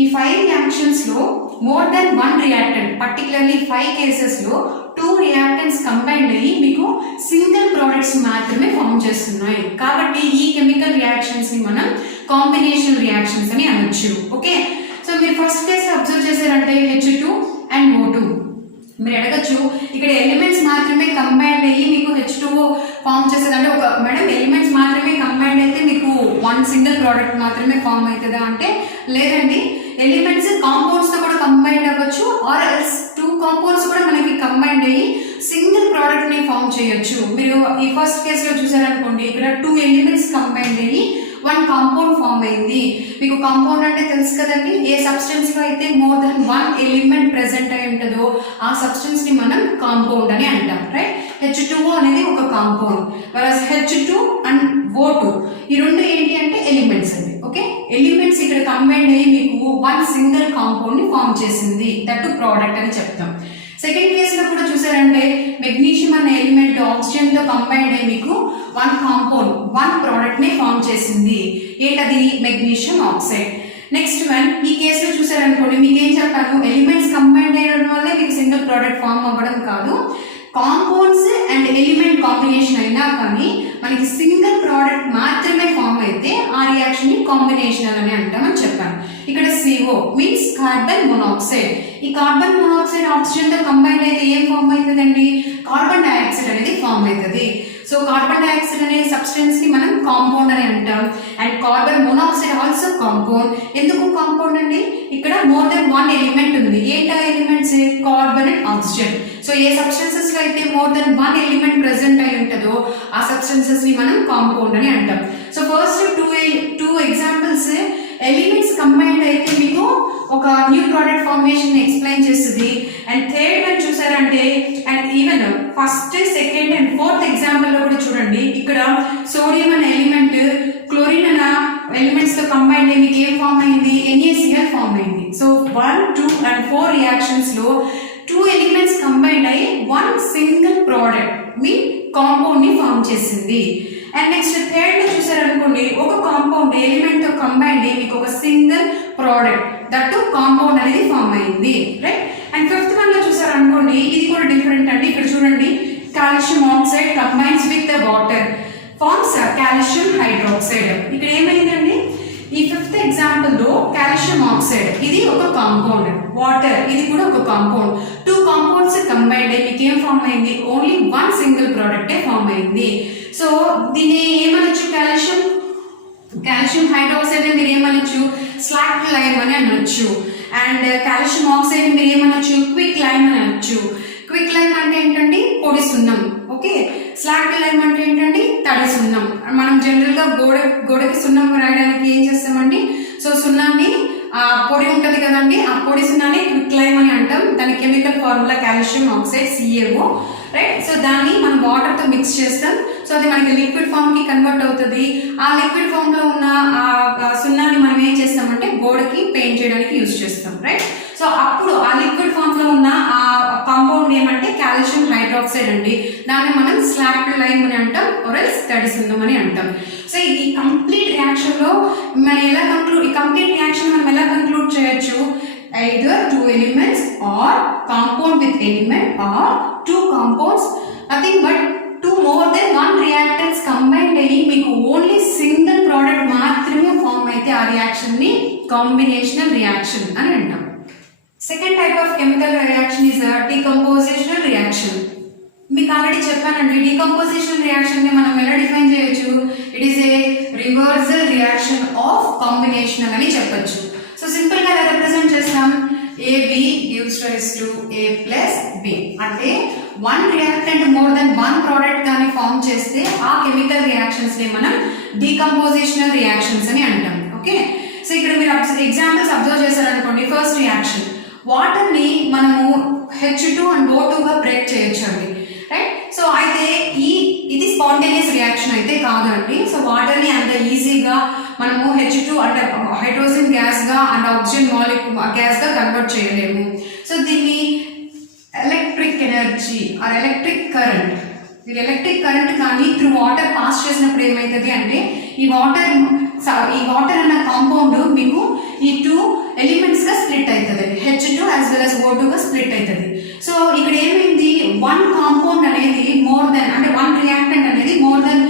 ఈ 5 రియాక్షన్స్ లో more than 1 reactant, particularly 5 cases లో 2 రియాక్టెంట్స్ కంబైన్డ్ అయ్యి మీకు సింగిల్ ప్రోడక్ట్స్ మాత్రమే ఫామ్ చేస్తున్నాయి. కాబట్టి ఈ కెమికల్ రియాక్షన్స్ ని మనం కాంబినేషన్ రియాక్షన్స్ అని అనొచ్చు. ఓకే, సో మీరు ఫస్ట్ కేసు అబ్జర్వ్ చేశారంటే H2 అండ్ O2. మీరు అడగచ్చు, ఇక్కడ ఎలిమెంట్స్ మాత్రమే కంబైన్డ్ అయ్యి మీకు H2O ఫామ్ చేసేదంటే ఒక మేడం ఎలిమెంట్స్ మాత్రమే కంబైన్డ్ అయితే మీకు 1 సింగిల్ ప్రోడక్ట్ మాత్రమే ఫామ్ అవుతుందా అంటే లేదండి. ఎలిమెంట్స్ కాంపౌండ్స్ తో కూడా కంబైన్డ్ అవ్వచ్చు ఆర్ ఎల్స్ 2 కాంపౌండ్స్ కూడా మనకి కంబైన్డ్ అయ్యి సింగిల్ ప్రోడక్ట్ ని ఫామ్ చేయొచ్చు. మీరు ఈ ఫస్ట్ కేస్ లో చూసారనుకోండి, ఇక్కడ 2 ఎలిమెంట్స్ కంబైన్డ్ అయ్యి 1 కాంపౌండ్ ఫామ్ అయింది. మీకు కాంపౌండ్ అంటే తెలుసు కదండి, ఏ సబ్స్టెన్స్ లో అయితే మోర్ దెన్ 1 ఎలిమెంట్ ప్రెసెంట్ అయి ఉంటుందో ఆ సబ్స్టెన్స్ ని మనం కాంపౌండ్ అని అంటాం, రైట్? H2O అనేది ఒక compound, whereas H2 and O2 ఈ రెండు ఏంటి అంటే ఎలిమెంట్స్ అండి. ఓకే, సింగిల్ కాంపౌండ్ ని ఫామ్ చేసింది, దట్ ప్రోడక్ట్ అని చెప్తాం. సెకండ్ కేసులో కూడా చూసారంటే మెగ్నీషియం అనే ఎలిమెంట్ ఆక్సిజన్ తో కంబైండ్ అయ్యి మీకు వన్ కాంపౌండ్, వన్ ప్రోడక్ట్ ని ఫామ్ చేసింది. ఏంటది? Magnesium oxide. నెక్స్ట్ వన్, ఈ కేసులో చూసారనుకోండి, మీకు ఏం చెప్పాను, ఎలిమెంట్స్ కంబైండ్ అయ్యడం వల్ల మీకు సింగిల్ ప్రోడక్ట్ ఫామ్ అవ్వడం కాదు, కాంపౌండ్స్ అండ్ ఎలిమెంట్ కాంబినేషన్ అయినా కానీ మనకి సింగిల్ ప్రోడక్ట్ మాత్రమే ఫామ్ అయితే ఆ రియాక్షన్ ని కాంబినేషనల్ అని అంటామని చెప్పాను. ఇక్కడ CO మీన్స్ కార్బన్ మోనాక్సైడ్. ఈ కార్బన్ మోనాక్సైడ్ ఆక్సిజన్ తో కంబైన్ అయితే ఏం ఫామ్ అవుతుందండి? కార్బన్ డైఆక్సైడ్ అనేది ఫామ్ అవుతుంది. సో కార్బన్ డైఆక్సైడ్ అనే సబ్స్టెన్స్ ని మనం కాంపౌండ్ అని అంటాం. And carbon monoxide also compound. ఎందుకు కాంపౌండ్ అండి? ఇక్కడ మోర్ దెన్ వన్ ఎలిమెంట్ ఉంది. ఏంటా elements? Carbon and oxygen. So A substances లో అయితే more than one element present అయి ఉంటుందో ఆ సబ్స్టెన్సెస్ ని మనం కాంపౌండ్ అని అంటాం. So first two examples elements combined అయితే మీకు ఒక న్యూ ప్రోడక్ట్ ఫార్మేషన్ ఎక్స్ప్లెయిన్ చేస్తుంది. అండ్ థర్డ్ వన్ చూసారంటే, and even first, second and fourth example లో కూడా చూడండి, ఇక్కడ సోడియం అనే ఎలిమెంట్ క్లోరిన్ అనే ఎలిమెంట్స్ తో కంబైన్డ్ అయ్యి మీకు ఏం ఫామ్ అయింది? NaCl ఫామ్ అయింది. సో 1, 2 అండ్ 4 రియాక్షన్స్ లో 2 ఎలిమెంట్స్ కంబైన్డ్ అయ్యి వన్ సింగిల్ ప్రోడక్ట్ మీ కాంపౌండ్ ని ఫామ్ చేసింది. అండ్ నెక్స్ట్ థర్డ్ లో చూసారనుకోండి, ఒక కాంపౌండ్ ఎలిమెంట్ తో కంబైన్డ్ అయ్యి మీకు ఒక సింగిల్ ప్రోడక్ట్, దట్ కాంపౌండ్ అనేది ఫామ్ అయింది, రైట్. అండ్ ఫిఫ్త్ వన్ లో చూసారనుకోండి, ఇది కూడా డిఫరెంట్ అండి. ఇక్కడ చూడండి, calcium oxide combines with water forms calcium hydroxide. ఇక్కడ ఏమైందండి? ఈ ఫిఫ్త్ ఎగ్జాంపుల్ లో కాల్షియం ఆక్సైడ్ ఇది ఒక కాంపౌండ్, వాటర్ ఇది కూడా ఒక కాంపౌండ్, 2 కాంపౌండ్స్ కంబైన్డ్ అయ్యి మీకు ఏం ఫామ్ అయింది? ఓన్లీ వన్ సింగిల్ ప్రోడక్టే ఫామ్ అయింది. సో దీన్ని ఏమనొచ్చు? కాల్షియం హైడ్రాక్సైడ్ మీరు ఏమనొచ్చు? స్లాక్ లైమ్ అని అనొచ్చు. అండ్ కాల్షియం ఆక్సైడ్ మీరు ఏమనొచ్చు? క్విక్ లైమ్ అని అనొచ్చు. క్విక్ లైమ్ అంటే ఏంటంటే పొడి సున్నం, ఓకే. స్లాక్ లైమ్ అంటే ఏంటంటే తడి సున్నం. మనం జనరల్ గా గోడకి సున్నం రాయడానికి ఏం చేస్తామండి? సో సున్నాన్ని పొడి ఉంటుంది కదండి, ఆ పొడి సున్నాన్ని క్విక్ లైమ్ అని అంటాం. దాని chemical formula calcium oxide CaO, right. So దాన్ని మనం వాటర్ తో మిక్స్ చేస్తాం. సో అది మనకి లిక్విడ్ ఫామ్ కి కన్వర్ట్ అవుతుంది. ఆ లిక్విడ్ ఫామ్ లో ఉన్న ఆ సున్నాన్ని మనం ఏం చేస్తామంటే గోడకి పెయింట్ చేయడానికి యూజ్ చేస్తాం, రైట్. సో అప్పుడు ఆ లిక్విడ్ ఫామ్ లో ఉన్న ఆ కాంపౌండ్ ఏమంటే కాల్షియం హైడ్రాక్సైడ్ అండి. దాన్ని మనం స్లాక్ లైమ్ అని అంటాం, ఆర్ఎల్స్ తడి సున్నం అని అంటాం. సో ఈ కంప్లీట్ రియాక్షన్ లో మనం ఎలా కంక్లూడ్ చేయొచ్చు? either 2 elements or compound with element or 2 compounds, nothing but 2 more than 1 reactants combined అయ్యి మీకు ఓన్లీ సింగిల్ ప్రోడక్ట్ మాత్రమే ఫామ్ అయితే ఆ రియాక్షన్ ని కాంబినేషనల్ రియాక్షన్ అని అంటాం. Second type of chemical reaction is decompositional reaction. మీకు ఆల్రెడీ చెప్పానండి, డీకంపోజిషనల్ రియాక్షన్ ని మనం ఎలా డిఫైన్ చేయొచ్చు? It is a reversal reaction of combinational అని చెప్పొచ్చు. సో సింపుల్ గా ఎలా రిప్రజెంట్ చేస్తాం? AB gives rise to A plus B. అంటే one reactant more than one product కానీ ఫామ్ చేస్తే ఆ కెమికల్ రియాక్షన్స్ ని మనం డీకంపోజిషనల్ రియాక్షన్స్ అని అంటాం, ఓకే. సో ఇక్కడ మీరు ఎగ్జాంపుల్స్ అబ్జర్వ్ చేశారనుకోండి, ఫస్ట్ రియాక్షన్ వాటర్ ని మనము H2 అండ్ O2 గా బ్రేక్ చేయొచ్చు అండి, రైట్. సో అయితే ఇది స్పాంటేనియస్ రియాక్షన్ అయితే కాదు అండి. సో వాటర్ ని అంత ఈజీగా మనము H2 అంటే హైడ్రోజన్ గ్యాస్ గా అండ్ ఆక్సిజన్ గ్యాస్ గా కన్వర్ట్ చేయలేము. సో దీన్ని electric energy or electric current కానీ త్రూ వాటర్ పాస్ చేసినప్పుడు ఏమవుతుంది అంటే ఈ వాటర్ అన్న కాంపౌండ్ మీకు ఈ 2 ఎలిమెంట్స్ గా స్ప్లిట్ అవుతుంది, H2 as well as O2 గా స్ప్లిట్ అవుతుంది. సో ఇక్కడ ఏమైంది? వన్ కాంపౌండ్ అనేది మోర్ దెన్ అంటే వన్ రియాక్టెంట్ అనేది more than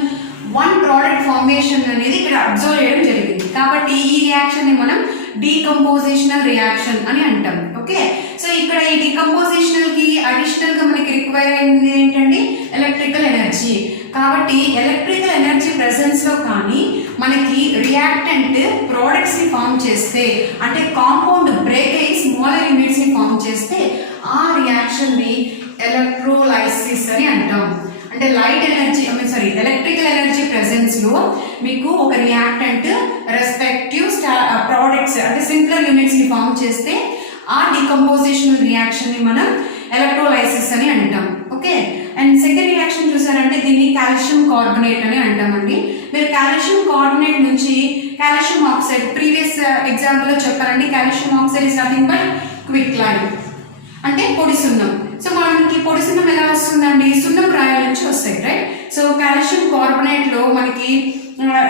one product formation అనేది ఇక్కడ అబ్జర్వ్ చేయడం జరిగింది. కాబట్టి ఈ రియాక్షన్ ని మనం డీకంపోజిషనల్ రియాక్షన్ అని అంటాం, ఓకే. సో ఇక్కడ ఈ డీకంపోజిషనల్ కి అడిషనల్ గా మనకి రిక్వైర్ అయింది ఏంటంటే ఎలక్ట్రికల్ ఎనర్జీ. కాబట్టి ఎలక్ట్రికల్ ఎనర్జీ ప్రెసెన్స్ లో కానీ మనకి రియాక్టెంట్ ప్రోడక్ట్స్ ని ఫామ్ చేస్తే అంటే కాంపౌండ్ బ్రేక్ అయ్యి స్మాలర్ యూనిట్స్ ని ఫామ్ చేస్తే ఆ రియాక్షన్ ని ఎలక్ట్రోలైసిస్ అని అంటాం. అంటే ఎలక్ట్రికల్ ఎనర్జీ ప్రెసెన్స్ లో మీకు ఒక రియాక్టెంట్ రెస్పెక్టివ్ ప్రోడక్ట్స్ అంటే సింపులర్ యూనిట్స్ ని ఫామ్ చేస్తే ఆ డీకంపోజిషనల్ రియాక్షన్ ని మనం ఎలక్ట్రోలైసిస్ అని అంటాం, ఓకే. అండ్ సెకండ్ రియాక్షన్ చూసారంటే దీన్ని కాల్షియం కార్బోనేట్ అని అంటామండి. మీరు కాల్షియం కార్బోనేట్ నుంచి కాల్షియం ఆక్సైడ్ ప్రీవియస్ ఎగ్జాంపుల్ లో చెప్పారండి, calcium oxide is nothing but quick lime అంటే పొడి సున్నం. సో మనకి పొడి సున్నం ఎలా వస్తుందండి, సున్నం రాయల నుంచి వస్తాయి రైట్. సో కాల్షియం కార్బోనేట్ లో మనకి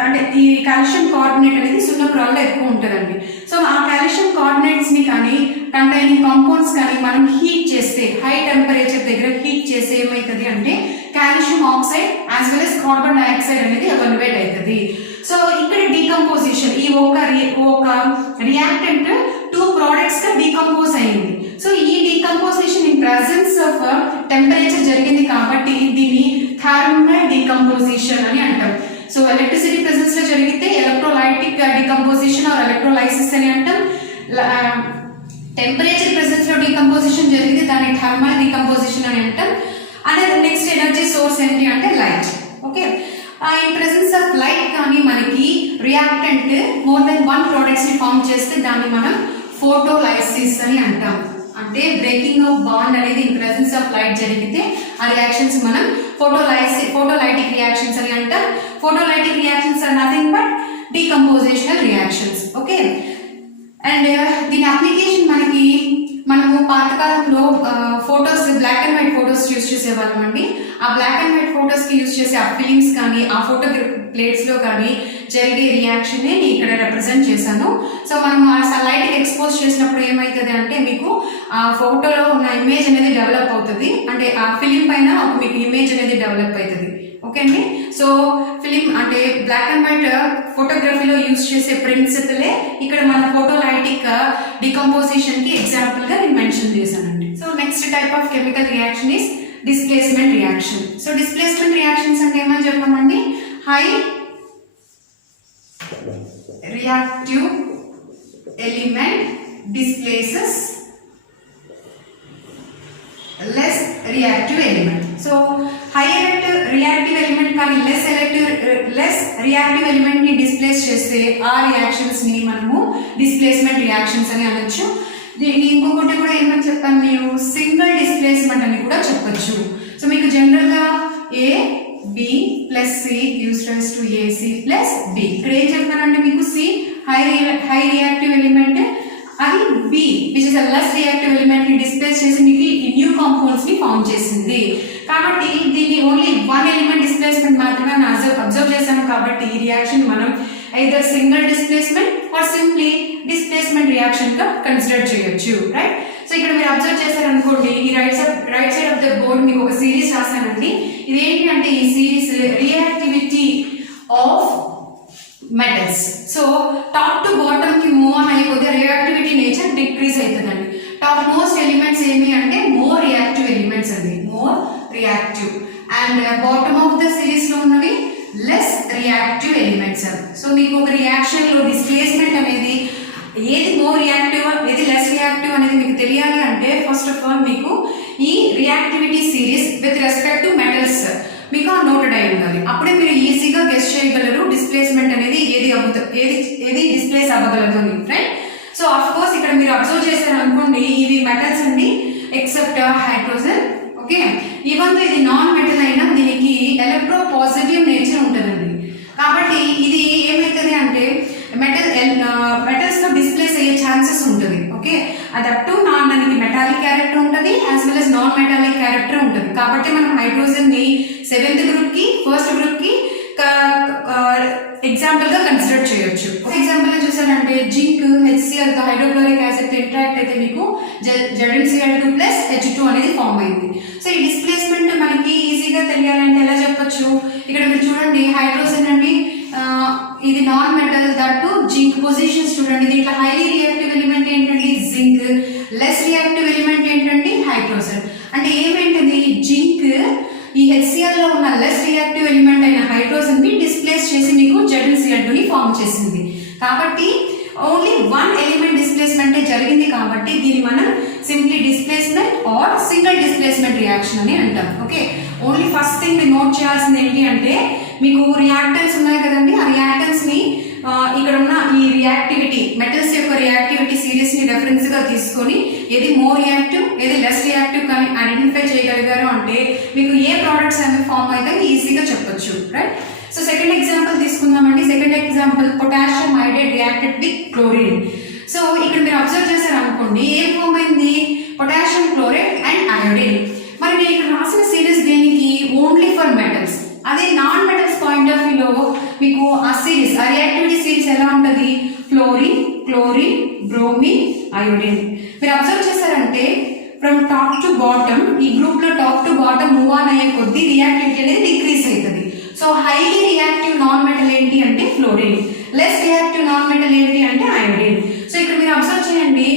అంటే ఈ కాల్షియం కార్బోనేట్ అనేది సున్నం రాళ్ళలో ఎక్కువ ఉంటుందండి. సో ఆ కాల్షియం కార్బోనేట్స్ ని కానీ కంటైనింగ్ కాంపౌండ్స్ కానీ మనం హీట్ చేస్తే, హై టెంపరేచర్ దగ్గర హీట్ చేస్తే ఏమవుతుంది అంటే calcium oxide as well as carbon dioxide అనేది ఎవాల్యుయేట్ అవుతుంది. సో ఇక్కడ డీకంపోజిషన్ ఈ ఒక రియాక్టెంట్ 2 ప్రోడక్ట్స్ గా డీకంపోజ్ అయింది. సో ఈ decomposition in presence of temperature జరిగింది కాబట్టి దీన్ని థర్మల్ డీకంపోజిషన్ అని అంటాం. సో ఎలక్ట్రిసిటీ ప్రెసెన్స్ లో జరిగితే ఎలక్ట్రోలైటిక్ డీకంపోజిషన్ ఆర్ ఎలక్ట్రోలైసిస్ అని అంటాం. టెంపరేచర్ ప్రెసెన్స్ లో డీకంపోజిషన్ జరిగితే దాన్ని థర్మల్ డీకంపోజిషన్ అని అంటాం. అనేది నెక్స్ట్ ఎనర్జీ సోర్స్ ఏంటి అంటే light. Okay, in presence of light కానీ మనకి రియాక్టెంట్ మోర్ దెన్ 1 ప్రొడక్ట్స్ ని ఫార్మ్ చేస్తే దాన్ని మనం ఫోటోలైసిస్ అని అంటాం. అంటే బ్రేకింగ్ ఆఫ్ బాండ్ అనేది ఇన్ ప్రెసెన్స్ ఆఫ్ లైట్ జరిగితే ఆ రియాక్షన్స్ మనం ఫోటోలైటిక్ రియాక్షన్స్ అని అంటాం. Photolytic reactions are nothing but decompositional reactions. Okay, and దీని అప్లికేషన్ మనము పాతకాలంలో photos black and white photos use చేసేవాళ్ళం అండి. ఆ బ్లాక్ అండ్ వైట్ ఫోటోస్ కి యూజ్ చేసే ఆ ఫిలిమ్స్ కానీ ఆ ఫోటో ప్లేట్స్ లో కానీ జరిగే రియాక్షన్ ని ఇక్కడ రిప్రజెంట్ చేశాను. సో మనం ఆ లైట్ ఎక్స్పోజ్ చేసినప్పుడు ఏమవుతుంది అంటే మీకు ఆ ఫోటోలో ఉన్న ఇమేజ్ అనేది డెవలప్ అవుతుంది. అంటే ఆ ఫిలిం పైన ఒక మీకు ఇమేజ్ అనేది డెవలప్ అవుతుంది. ఓకే అండి, సో ఫిలిం అంటే బ్లాక్ అండ్ వైట్ ఫోటోగ్రఫీలో యూజ్ చేసే ప్రిన్సిపలే ఇక్కడ మన ఫోటోలైటిక్ డికంపోజిషన్ కి ఎగ్జాంపుల్ గా నేను మెన్షన్ చేశానండి. So next type of chemical reaction is displacement reaction. So displacement reactions అంటే ఏమని చెప్పామండి, high reactive element displaces less reactive element. So high reactive element కానీ less reactive element ని డిస్ప్లేస్ చేస్తే ఆ రియాక్షన్స్ ని మనము డిస్ప్లేస్మెంట్ రియాక్షన్స్ అని అనొచ్చు. దీనికి ఇంకొకటి కూడా ఏమని చెప్పాను, మీరు సింగిల్ డిస్ప్లేస్మెంట్ అని కూడా చెప్పొచ్చు. సో మీకు జనరల్ గా A B plus C gives rise to AC plus B. ఇక్కడ ఏం చెప్పానంటే మీకు C high reactive element అది B which is a less reactive element ని డిస్ప్లేస్ చేసి మీకు ఈ న్యూ కాంపౌండ్స్ ని ఫార్మ్ చేసింది. కాబట్టి దీన్ని ఓన్లీ 1 ఎలిమెంట్ డిస్ప్లేస్మెంట్ మాత్రమే అబ్జర్వ్ చేశాను. కాబట్టి ఈ రియాక్షన్ మనం either single displacement or simply displacement reaction గా కన్సిడర్ చేయొచ్చు రైట్. సో ఇక్కడ మీరు అబ్జర్వ్ చేశారనుకోండి, ఈ right side of the board మీకు ఒక సిరీస్ రాశానండి. ఇదేంటి అంటే ఈ series reactivity of metals. So top to bottom కి మూవ్ ఆన్ అయిపోతే రియాక్టివిటీ నేచర్ డిక్రీజ్ అవుతుందండి. టాప్ మోస్ట్ ఎలిమెంట్స్ ఏమి అంటే మోర్ రియాక్టివ్ ఎలిమెంట్స్ అండి, more reactive. And bottom of the series లో ఉన్నవి లెస్ రియాక్టివ్ ఎలిమెంట్స్. సో మీకు ఒక రియాక్షన్ లో డిస్ప్లేస్మెంట్ అనేది ఏది మోర్ రియాక్టివ్ ఏది లెస్ రియాక్టివ్ అనేది మీకు తెలియాలి అంటే ఫస్ట్ ఆఫ్ ఆల్ మీకు ఈ reactivity series with respect to metals మీకు నోటెడ్ అయి ఉండాలి. అప్పుడే మీరు ఈజీగా గెస్ చేయగలరు డిస్ప్లేస్మెంట్ అనేది ఏది డిస్ప్లేస్ అవ్వగలదు అని రైట్. సో ఆఫ్ కోర్స్ ఇక్కడ మీరు అబ్జర్వ్ చేశారు అనుకోండి, ఇవి మెటల్స్ అండి ఎక్సెప్ట్ హైడ్రోజన్. ఓకే, ఈవెన్ ఇది నాన్ మెటల్ అయినా దీనికి ఎలక్ట్రో పాజిటివ్ నేచర్ ఉంటుందండి. కాబట్టి ఇది ఏమవుతుంది అంటే మెటల్స్ లో డిస్ప్లేస్ అయ్యే ఛాన్సెస్ ఉంటుంది. ఓకే, అది అప్ టు దానికి మెటాలిక్ క్యారెక్టర్ ఉంటుంది as well as non metallic character ఉంటుంది. కాబట్టి మనం హైడ్రోజన్ ని 7th గ్రూప్ కి 1st గ్రూప్ కి ఎగ్జాంపుల్ గా కన్సిడర్ చేయొచ్చు. ఒక ఎగ్జాంపుల్ చూసారంటే జింక్ HCl తో హైడ్రోక్లోరిక్ యాసిడ్ తో ఇంటరాక్ట్ అయితే మీకు ZnCl2 ప్లస్ H2 అనేది ఫామ్ అయింది. సో ఈ డిస్ప్లేస్మెంట్ మనకి ఈజీగా తెలియాలంటే ఎలా చెప్పొచ్చు, ఇక్కడ మీరు చూడండి హైడ్రోజన్ అండి, ఇది non metal that zinc positions చూడండి. దీంట్లో హైలీ రియాక్టివ్ ఎలిమెంట్ ఏంటంటే జింక్, లెస్ రియాక్టివ్ ఎలిమెంట్ ఏంటంటే హైడ్రోజన్. అంటే ఏమేంటిది జింక్ ఈ HCl లో ఉన్న లెస్ రియాక్టివ్ ఎలిమెంట్ అయిన హైడ్రోజన్ ని డిస్ప్లేస్ చేసి మీకు ZnCl2 ని ఫామ్ చేసింది. కాబట్టి ఓన్లీ 1 ఎలిమెంట్ డిస్ప్లేస్మెంట్ జరిగింది. కాబట్టి దీన్ని మనం simply displacement or single displacement reaction అని అంటాం. ఓకే, ఓన్లీ ఫస్ట్ థింగ్ మీరు నోట్ చేయాల్సింది ఏంటి అంటే మీకు రియాక్టెంట్స్ ఉన్నాయి కదండి, ఆ రియాక్టెంట్స్ ని ఇక్కడ ఉన్న ఈ రియాక్టివిటీ మెటల్స్ యొక్క రియాక్టివిటీ సిరీస్ ని రెఫరెన్స్ గా తీసుకొని ఏది మోర్ రియాక్టివ్ ఏది లెస్ రియాక్టివ్ కానీ ఐడెంటిఫై చేయగలిగారు అంటే మీకు ఏ ప్రోడక్ట్స్ అనేవి ఫామ్ అయితే ఈజీగా చెప్పొచ్చు రైట్. సో సెకండ్ ఎగ్జాంపుల్ తీసుకుందామండి. Second example potassium hydrate reacted with chlorine. So ఇక్కడ మీరు అబ్జర్వ్ చేశారు అనుకోండి, ఏం ఫామ్ అయింది? Potassium chloride and iodine. మరి నేను ఇక్కడ రాసిన సిరీస్ దేనికి? Only for metals. అదే నాన్ మెటల్స్ పాయింట్ ఆఫ్ వ్యూలో మీకు ఆ సిరీస్, ఆ రియాక్టివిటీ సిరీస్ ఎలా ఉంటుంది? Fluorine, chlorine, bromine, iodine. మీరు అబ్జర్వ్ చేశారంటే ఫ్రమ్ టాప్ టు బాటమ్, ఈ గ్రూప్ లో top to bottom move on అయ్యే కొద్దీ రియాక్టివిటీ అనేది డిక్రీస్ అవుతుంది. So highly reactive non metal ఏంటి అంటే fluorine, less reactive non metal ఏంటి అంటే అయోడిన్. సో ఇక్కడ మీరు అబ్జర్వ్ చేయండి,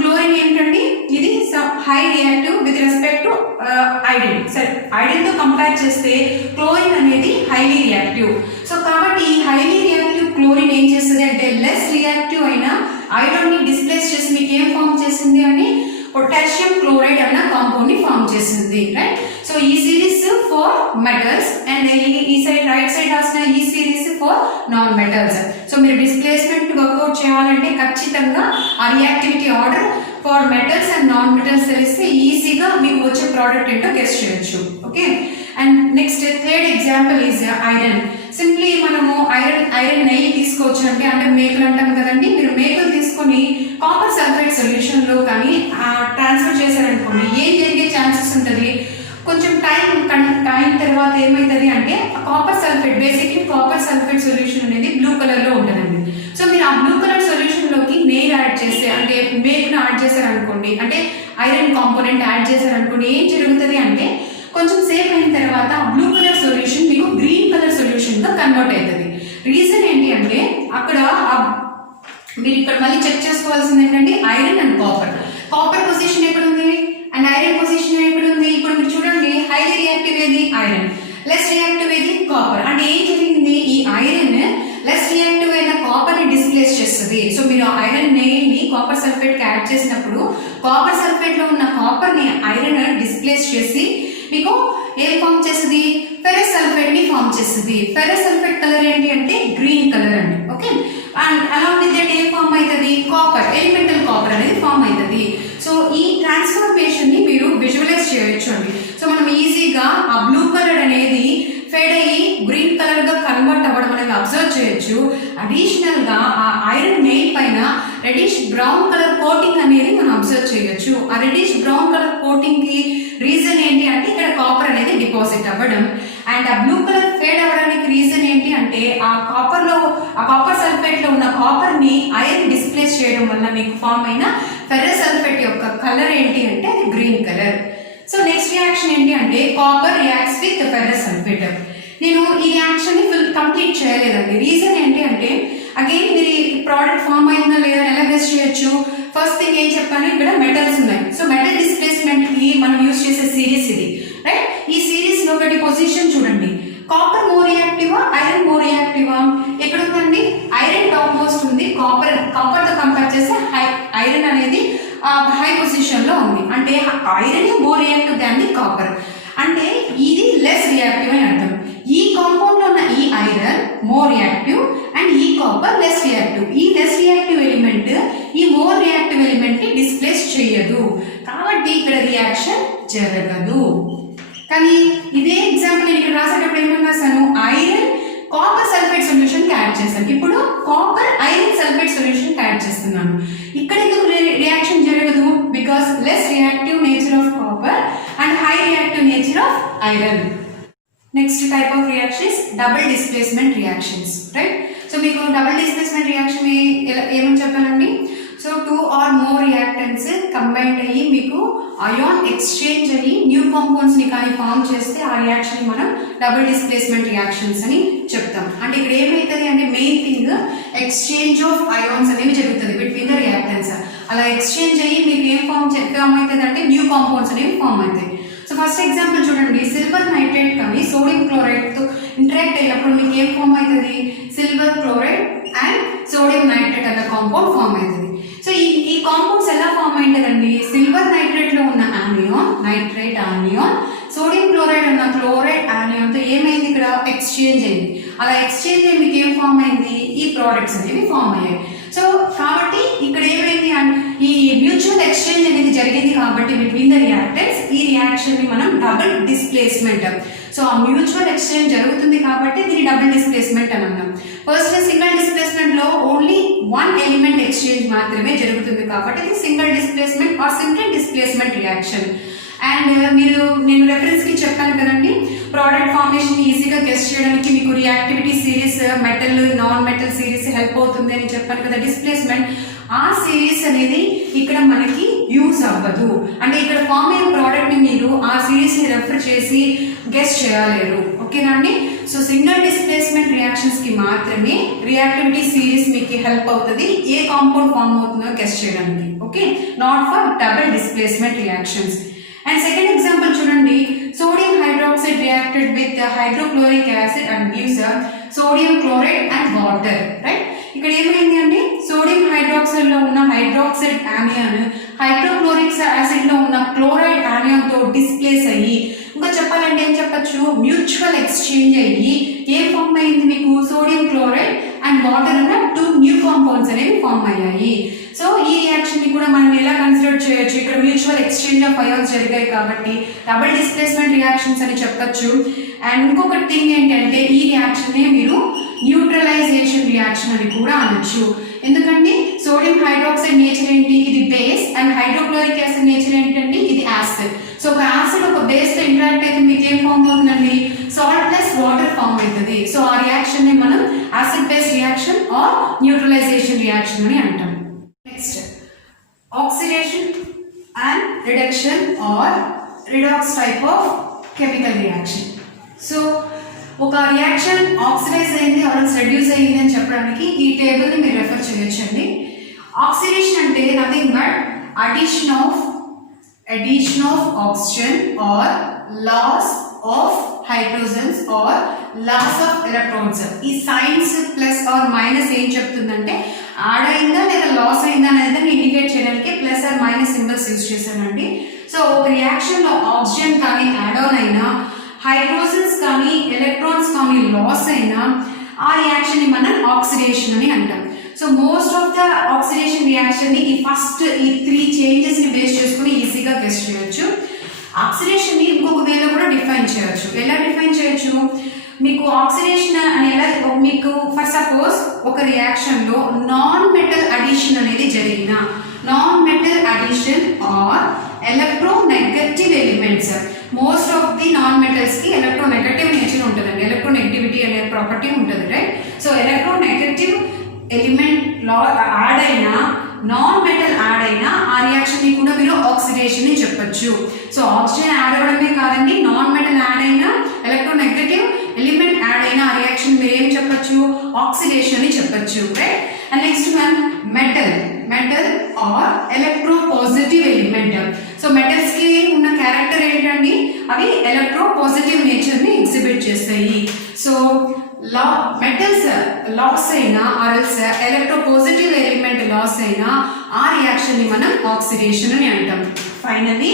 క్లోరిన్ ఏంటండి? ఇది high reactive with respect to iodine. సరే, ఐడిన్ తో కంపేర్ చేస్తే క్లోరిన్ అనేది హైలీ రియాక్టివ్. సో కాబట్టి ఈ హైలీ రియాక్టివ్ క్లోరిన్ ఏం చేస్తుంది అంటే లెస్ రియాక్టివ్ అయిన ఐరన్ ని డిస్ప్లేస్ చేసి మీకు ఏం ఫామ్ చేసింది అని పొటాషియం క్లోరైడ్ అన్న కాంపౌండ్ ని ఫామ్ చేసింది, రైట్? సో ఈ సిరీస్ ఫర్ మెటల్స్ అండ్ ఈ సైడ్ రైట్ సైడ్ రాసిన ఈ series for non metals. So మీరు డిస్ప్లేస్మెంట్ వర్కౌట్ చేయాలంటే ఖచ్చితంగా ఆ reactivity order for metals and non metals తెలిస్తే ఈజీగా మీకు వచ్చే ప్రోడక్ట్ ఏంటో గెస్ చేయొచ్చు. Okay, and next third example is iron. Simply మనము ఐరన్ నెయ్యి తీసుకోవచ్చు అంటే మేకలు అంటాం కదండి. మీరు మేకలు తీసుకొని కాపర్ సల్ఫేట్ సొల్యూషన్ లో కానీ ట్రాన్స్ఫర్ చేశారనుకోండి, ఏం జరిగే ఛాన్సెస్ ఉంటుంది? కొంచెం టైం తర్వాత ఏమవుతుంది అంటే copper sulphate, basically copper sulphate solution అనేది బ్లూ కలర్ లో ఉంటుందండి. సో మీరు ఆ బ్లూ కలర్ సొల్యూషన్ లోకి నెయ్యి యాడ్ చేస్తే, అంటే మేకను యాడ్ చేశారనుకోండి, అంటే ఐరన్ కాంపోనెంట్ యాడ్ చేశారనుకోండి, ఏం జరుగుతుంది అంటే కొంచెం సేపు అయిన తర్వాత బ్లూ కలర్ సొల్యూషన్ మీకు గ్రీన్ కలర్ సొల్యూషన్ గా కన్వర్ట్ అవుతుంది. రీజన్ ఏంటి అంటే అక్కడ మీరు ఇక్కడ మళ్ళీ చెక్ చేసుకోవాల్సింది ఏంటంటే ఐరన్ అండ్ కాపర్ పొజిషన్ ఎక్కడ ఉంది అండ్ ఐరన్ పొజిషన్ ఎక్కడ ఉంది? ఇప్పుడు మీరు చూడండి, హైలీ రియాక్టివ్ ఏది? ఐరన్. లెస్ రియాక్టివ్ ఏది? కాపర్. అంటే ఏం జరిగింది? ఈ ఐరన్ లెస్ రియాక్టివ్ అయిన కాపర్ ని డిస్ప్లేస్ చేస్తుంది. సో మీరు ఐరన్ నెయిల్ ని కాపర్ సల్ఫేట్ కి యాడ్ చేసినప్పుడు కాపర్ సల్ఫేట్ లో ఉన్న కాపర్ ని ఐరన్ డిస్ప్లేస్ చేసి మీకు ఏం ఫామ్ చేస్తుంది? ఫెరస్ సల్ఫేట్ ని ఫామ్ చేస్తుంది. ఫెరస్ సల్ఫేట్ కలర్ ఏంటి అంటే గ్రీన్ కలర్ అండి. Okay, and along with that ఏం ఫామ్ అవుతుంది? కాపర్, ఎలిమెంటల్ కాపర్ అనేది ఫామ్ అవుతుంది. సో ఈ ట్రాన్స్ఫర్మేషన్ ని మీరు విజువలైజ్ చేయొచ్చు అండి. సో మనం ఈజీగా ఆ బ్లూ కలర్ అనేది ఫేడ్ అయ్యి గ్రీన్ కలర్ గా కన్వర్ట్ అవ్వడం అనేది అబ్జర్వ్ చేయొచ్చు. అడిషనల్ గా ఆ ఐరన్ నెయిల్ పైన రెడిష్ బ్రౌన్ కలర్ కోటింగ్ అనేది మనం అబ్జర్వ్ చేయొచ్చు. ఆ రెడిష్ బ్రౌన్ కలర్ కోటింగ్ కి రీజన్ ఏంటి అంటే ఇక్కడ కాపర్ అనేది డిపాజిట్ అవ్వడం. అండ్ ఆ బ్లూ కలర్ ఫేడ్ అవ్వడానికి రీజన్ ఏంటి అంటే ఆ కాపర్ సల్ఫేట్ లో ఉన్న కాపర్ ని ఐరన్ డిస్ప్లేస్ చేయడం వల్ల మీకు ఫామ్ అయిన ఫెరస్ సల్ఫేట్ యొక్క కలర్ ఏంటి అంటే అది green colour. So next reaction ఏంటి అంటే copper reacts with ferrous sulphate. నేను ఈ రియాక్షన్ ని కంప్లీట్ చేయలేదండి. రీజన్ ఏంటి అంటే అగైన్ మీరు ప్రోడక్ట్ ఫామ్ అయిందా లేదా ఎలా గెస్ చేయొచ్చు? ఫస్ట్ థింగ్ ఏం చెప్పాను, ఇక్కడ మెటల్స్ ఉన్నాయి. సో మెటల్ డిస్ప్లేస్మెంట్ కి మనం యూజ్ చేసే సిరీస్ ఇది, రైట్? ఈ సిరీస్ లో ఒకటి పొజిషన్ చూడండి, కాపర్ మోర్ రియాక్టివా ఐరన్ మోర్ రియాక్టివా? ఎక్కడ ఉందండి? ఐరన్ టాప్ మోస్ట్ ఉంది. కాపర్ తో కంపేర్ చేస్తే ఐరన్ అనేది హై పొజిషన్ లో ఉంది. అంటే iron more reactive than the copper. అంటే ఇది లెస్ రియాక్టివ్ అని అర్థం. ఈ కాంపౌండ్ లో ఉన్న ఈ ఐరన్ మోర్ రియాక్టివ్ అండ్ ఈ కాపర్ లెస్ రియాక్టివ్. ఈ లెస్ రియాక్టివ్ ఎలిమెంట్ ఈ మోర్ రియాక్టివ్ ఎలిమెంట్ ని డిస్ప్లేస్ చేయదు, కాబట్టి ఇక్కడ రియాక్షన్ జరగదు. కానీ ఇదే ఎగ్జాంపుల్ నేను ఇక్కడ రాసేటప్పుడు ఏమన్నా రాశాను? ఐరన్ కాపర్ సల్ఫేట్ సొల్యూషన్ కి యాడ్ చేశాను. ఇప్పుడు కాపర్ ఐరన్ సల్ఫేట్ సొల్యూషన్ కి యాడ్ చేస్తున్నాను. ఇక్కడ ఎందుకు రియాక్షన్ జరగదు? Because less reactive nature of copper and high reactive nature of iron. Next type of reaction is double displacement reactions, right? So మీకు double displacement reaction ఏమని చెప్పానండి? So 2 or more reactants combined అయ్యి మీకు ion exchange అయ్యి new compounds ని కానీ form చేస్తే ఆ రియాక్షన్ ని మనం డబుల్ డిస్ప్లేస్మెంట్ రియాక్షన్స్ అని చెప్తాం. అంటే ఇక్కడ ఏమైతుంది అంటే main thing exchange of ions అనేవి జరుగుతుంది బిట్వీన్ ద రియాక్టెంట్స్. అలా ఎక్స్చేంజ్ అయ్యి మీకు ఏం ఫామ్ అవుతుంది అంటే న్యూ కాంపౌండ్స్ అనేవి ఫామ్ అవుతాయి. సో ఫస్ట్ ఎగ్జాంపుల్ చూడండి, సిల్వర్ నైట్రేట్ కానీ సోడియం క్లోరైడ్ తో ఇంటరాక్ట్ అయినప్పుడు మీకు ఏం ఫామ్ అవుతుంది? Silver chloride and sodium nitrate అన్న కాంపౌండ్ ఫామ్ అవుతుంది. సో ఈ కాంపౌండ్స్ ఎలా ఫామ్ అయింటదండి? సిల్వర్ నైట్రేట్ లో ఉన్న anion nitrate anion sodium chloride అన్న క్లోరైడ్ ఆనియాన్ తో ఏమైంది? ఇక్కడ ఎక్స్చేంజ్ అయింది. అలా ఎక్స్చేంజ్ అయ్యి మీకు ఏం ఫామ్ అయింది? ఈ ప్రోడక్ట్స్ అనేవి ఫామ్ అయ్యాయి. సో కాబట్టి ఇక్కడ ఏమైంది? ఈ మ్యూచువల్ ఎక్స్చేంజ్ అనేది జరిగింది కాబట్టి బిట్వీన్ ద రియాక్టెంట్స్ ఈ రియాక్షన్ ని మనం డబుల్ డిస్ప్లేస్మెంట్. సో ఆ మ్యూచువల్ ఎక్స్చేంజ్ జరుగుతుంది కాబట్టి దీన్ని డబుల్ డిస్ప్లేస్మెంట్ అని అన్నాం. ఫస్ట్ సింగిల్ డిస్ప్లేస్మెంట్ లో ఓన్లీ వన్ ఎలిమెంట్ ఎక్స్చేంజ్ మాత్రమే జరుగుతుంది కాబట్టి ఇది single displacement or single displacement reaction. And నేను రెఫరెన్స్ కి చెప్పాను కదండి, ప్రోడక్ట్ ఫార్మేషన్ ఈజీగా గెస్ చేయడానికి మీకు reactivity series, metal non metal series help అవుతుంది అని చెప్పాను కదా. డిస్ప్లేస్మెంట్ ఆ సిరీస్ అనేది ఇక్కడ మనకి యూజ్ అవ్వదు, అంటే ఇక్కడ ఫార్మ్ అయిన ప్రోడక్ట్ ని మీరు ఆ సిరీస్ ని రెఫర్ చేసి గెస్ చేయలేరు. ఓకేనా అండి? సో సింగిల్ డిస్ప్లేస్మెంట్ రియాక్షన్స్ కి మాత్రమే రియాక్టివిటీ సిరీస్ మీకు హెల్ప్ అవుతుంది ఏ కాంపౌండ్ ఫార్మ్ అవుతుందో గెస్ చేయడానికి. Okay, not for double displacement reactions. And second example చూడండి, sodium hydroxide reacted with hydrochloric acid and gives sodium chloride and water. Right, ఇక్కడ ఏమైంది అంటే సోడియం హైడ్రాక్సైడ్ లో ఉన్న హైడ్రాక్సైడ్ ఆనియాన్ హైడ్రోక్లోరిక్ యాసిడ్ లో ఉన్న క్లోరైడ్ ఆనియాన్ తో డిస్ప్లేస్ అయ్యి, ఇంకా చెప్పాలంటే ఏం చెప్పచ్చు, మ్యూచువల్ ఎక్స్చేంజ్ అయ్యి ఏ ఫామ్ అయింది మీకు, సోడియం క్లోరైడ్ అండ్ వాటర్ అన్న 2 న్యూ కాంపౌండ్స్ అనేవి ఫామ్ అయ్యాయి. సో ఈ రియాక్షన్ ని కూడా మనం ఎలా కన్సిడర్ చేయొచ్చు, ఇక్కడ మ్యూచువల్ ఎక్స్చేంజ్ ఆఫ్ అయాన్స్ జరిగాయి కాబట్టి డబుల్ డిస్ప్లేస్మెంట్ రియాక్షన్స్ అని చెప్పొచ్చు. అండ్ ఇంకొక థింగ్ ఏంటంటే ఈ రియాక్షన్ నే మీరు న్యూట్రలైజేషన్ రియాక్షన్ అని కూడా అనొచ్చు. ఎందుకంటే సోడియం హైడ్రాక్సైడ్ నేచర్ ఏంటి, ఇది base, and hydrochloric acid nature ఏంటంటే ఇది యాసిడ్. సో ఒక యాసిడ్ ఒక బేస్ తో ఇంటరాక్ట్ అయితే మీకు ఏం ఫామ్ అవుతుందండి, సాల్ట్ ప్లస్ వాటర్ ఫామ్ అవుతుంది. సో ఆ రియాక్షన్ ని మనం acid base reaction or neutralization reaction అని అంటాం. Next, oxidation and reduction or redox type of chemical reaction. So ఒక రియాక్షన్ ఆక్సిడైజ్ అయింది ఆర్ రెడ్యూస్ అయింది అని చెప్పడానికి ఈ టేబుల్ ని మీరు రెఫర్ చేయొచ్చండి. ఆక్సిడేషన్ అంటే nothing but addition of oxygen or loss of hydrogens or loss of electrons. ఈ సైన్స్ ప్లస్ ఆర్ మైనస్ ఏం చెప్తుందంటే యాడ్ అయిందా లేదా లాస్ అయిందా అనేది ఇండికేట్ చేయడానికి plus or minus symbols use చేశానండి. సో ఒక రియాక్షన్ లో ఆక్సిజన్ కానీ యాడ్ ఆన్ అయినా, హైడ్రోజన్స్ కానీ ఎలక్ట్రాన్స్ కానీ లాస్ అయినా ఆ రియాక్షన్ ని మనం ఆక్సిడేషన్ అని అంటాం. So most of the oxidation reaction ని ఈ 3 చేంజెస్ ని బేస్ చేసుకుని ఈజీగా గెస్ చేయొచ్చు. ఆక్సిడేషన్ ని ఇంకొక వేలో కూడా డిఫైన్ చేయొచ్చు. ఎలా డిఫైన్ చేయొచ్చు, మీకు ఆక్సిడేషన్ అని ఎలా, మీకు ఫర్ సపోజ్ ఒక రియాక్షన్ లో నాన్ మెటల్ అడిషన్ అనేది జరిగిన, non metal addition or electronegative elements, most of the non metals కి ఎలక్ట్రోనెగటివ్ నేచర్ ఉంటుందండి, ఎలక్ట్రోనెగటివిటీ అనే ప్రాపర్టీ ఉంటుంది. Right, so electronegative element add అయినా, నాన్ మెటల్ యాడ్ అయినా ఆ రియాక్షన్ ని కూడా మీరు ఆక్సిడేషన్ ని చెప్పొచ్చు. సో ఆక్సిజన్ యాడ్ అవ్వడమే కాదండి, నాన్ మెటల్ యాడ్ అయినా, ఎలక్ట్రోనెగటివ్ ఎలిమెంట్ యాడ్ అయినా ఆ రియాక్షన్ మీరు ఏం చెప్పొచ్చు, ఆక్సిడేషన్ అని చెప్పొచ్చు. Right, and next one metal or electro positive element. So metals కి ఉన్న క్యారెక్టర్ ఏంటండి, అవి ఎలక్ట్రో పాజిటివ్ నేచర్ ని ఎగ్జిబిట్ చేస్తాయి. సో మెటల్స్ లాస్ అయినా ఆర్ఎల్స్ ఎలక్ట్రో పాజిటివ్ ఎలిమెంట్ లాస్ అయినా ఆ రియాక్షన్ ని మనం ఆక్సిడేషన్ అని అంటాం. ఫైనల్లీ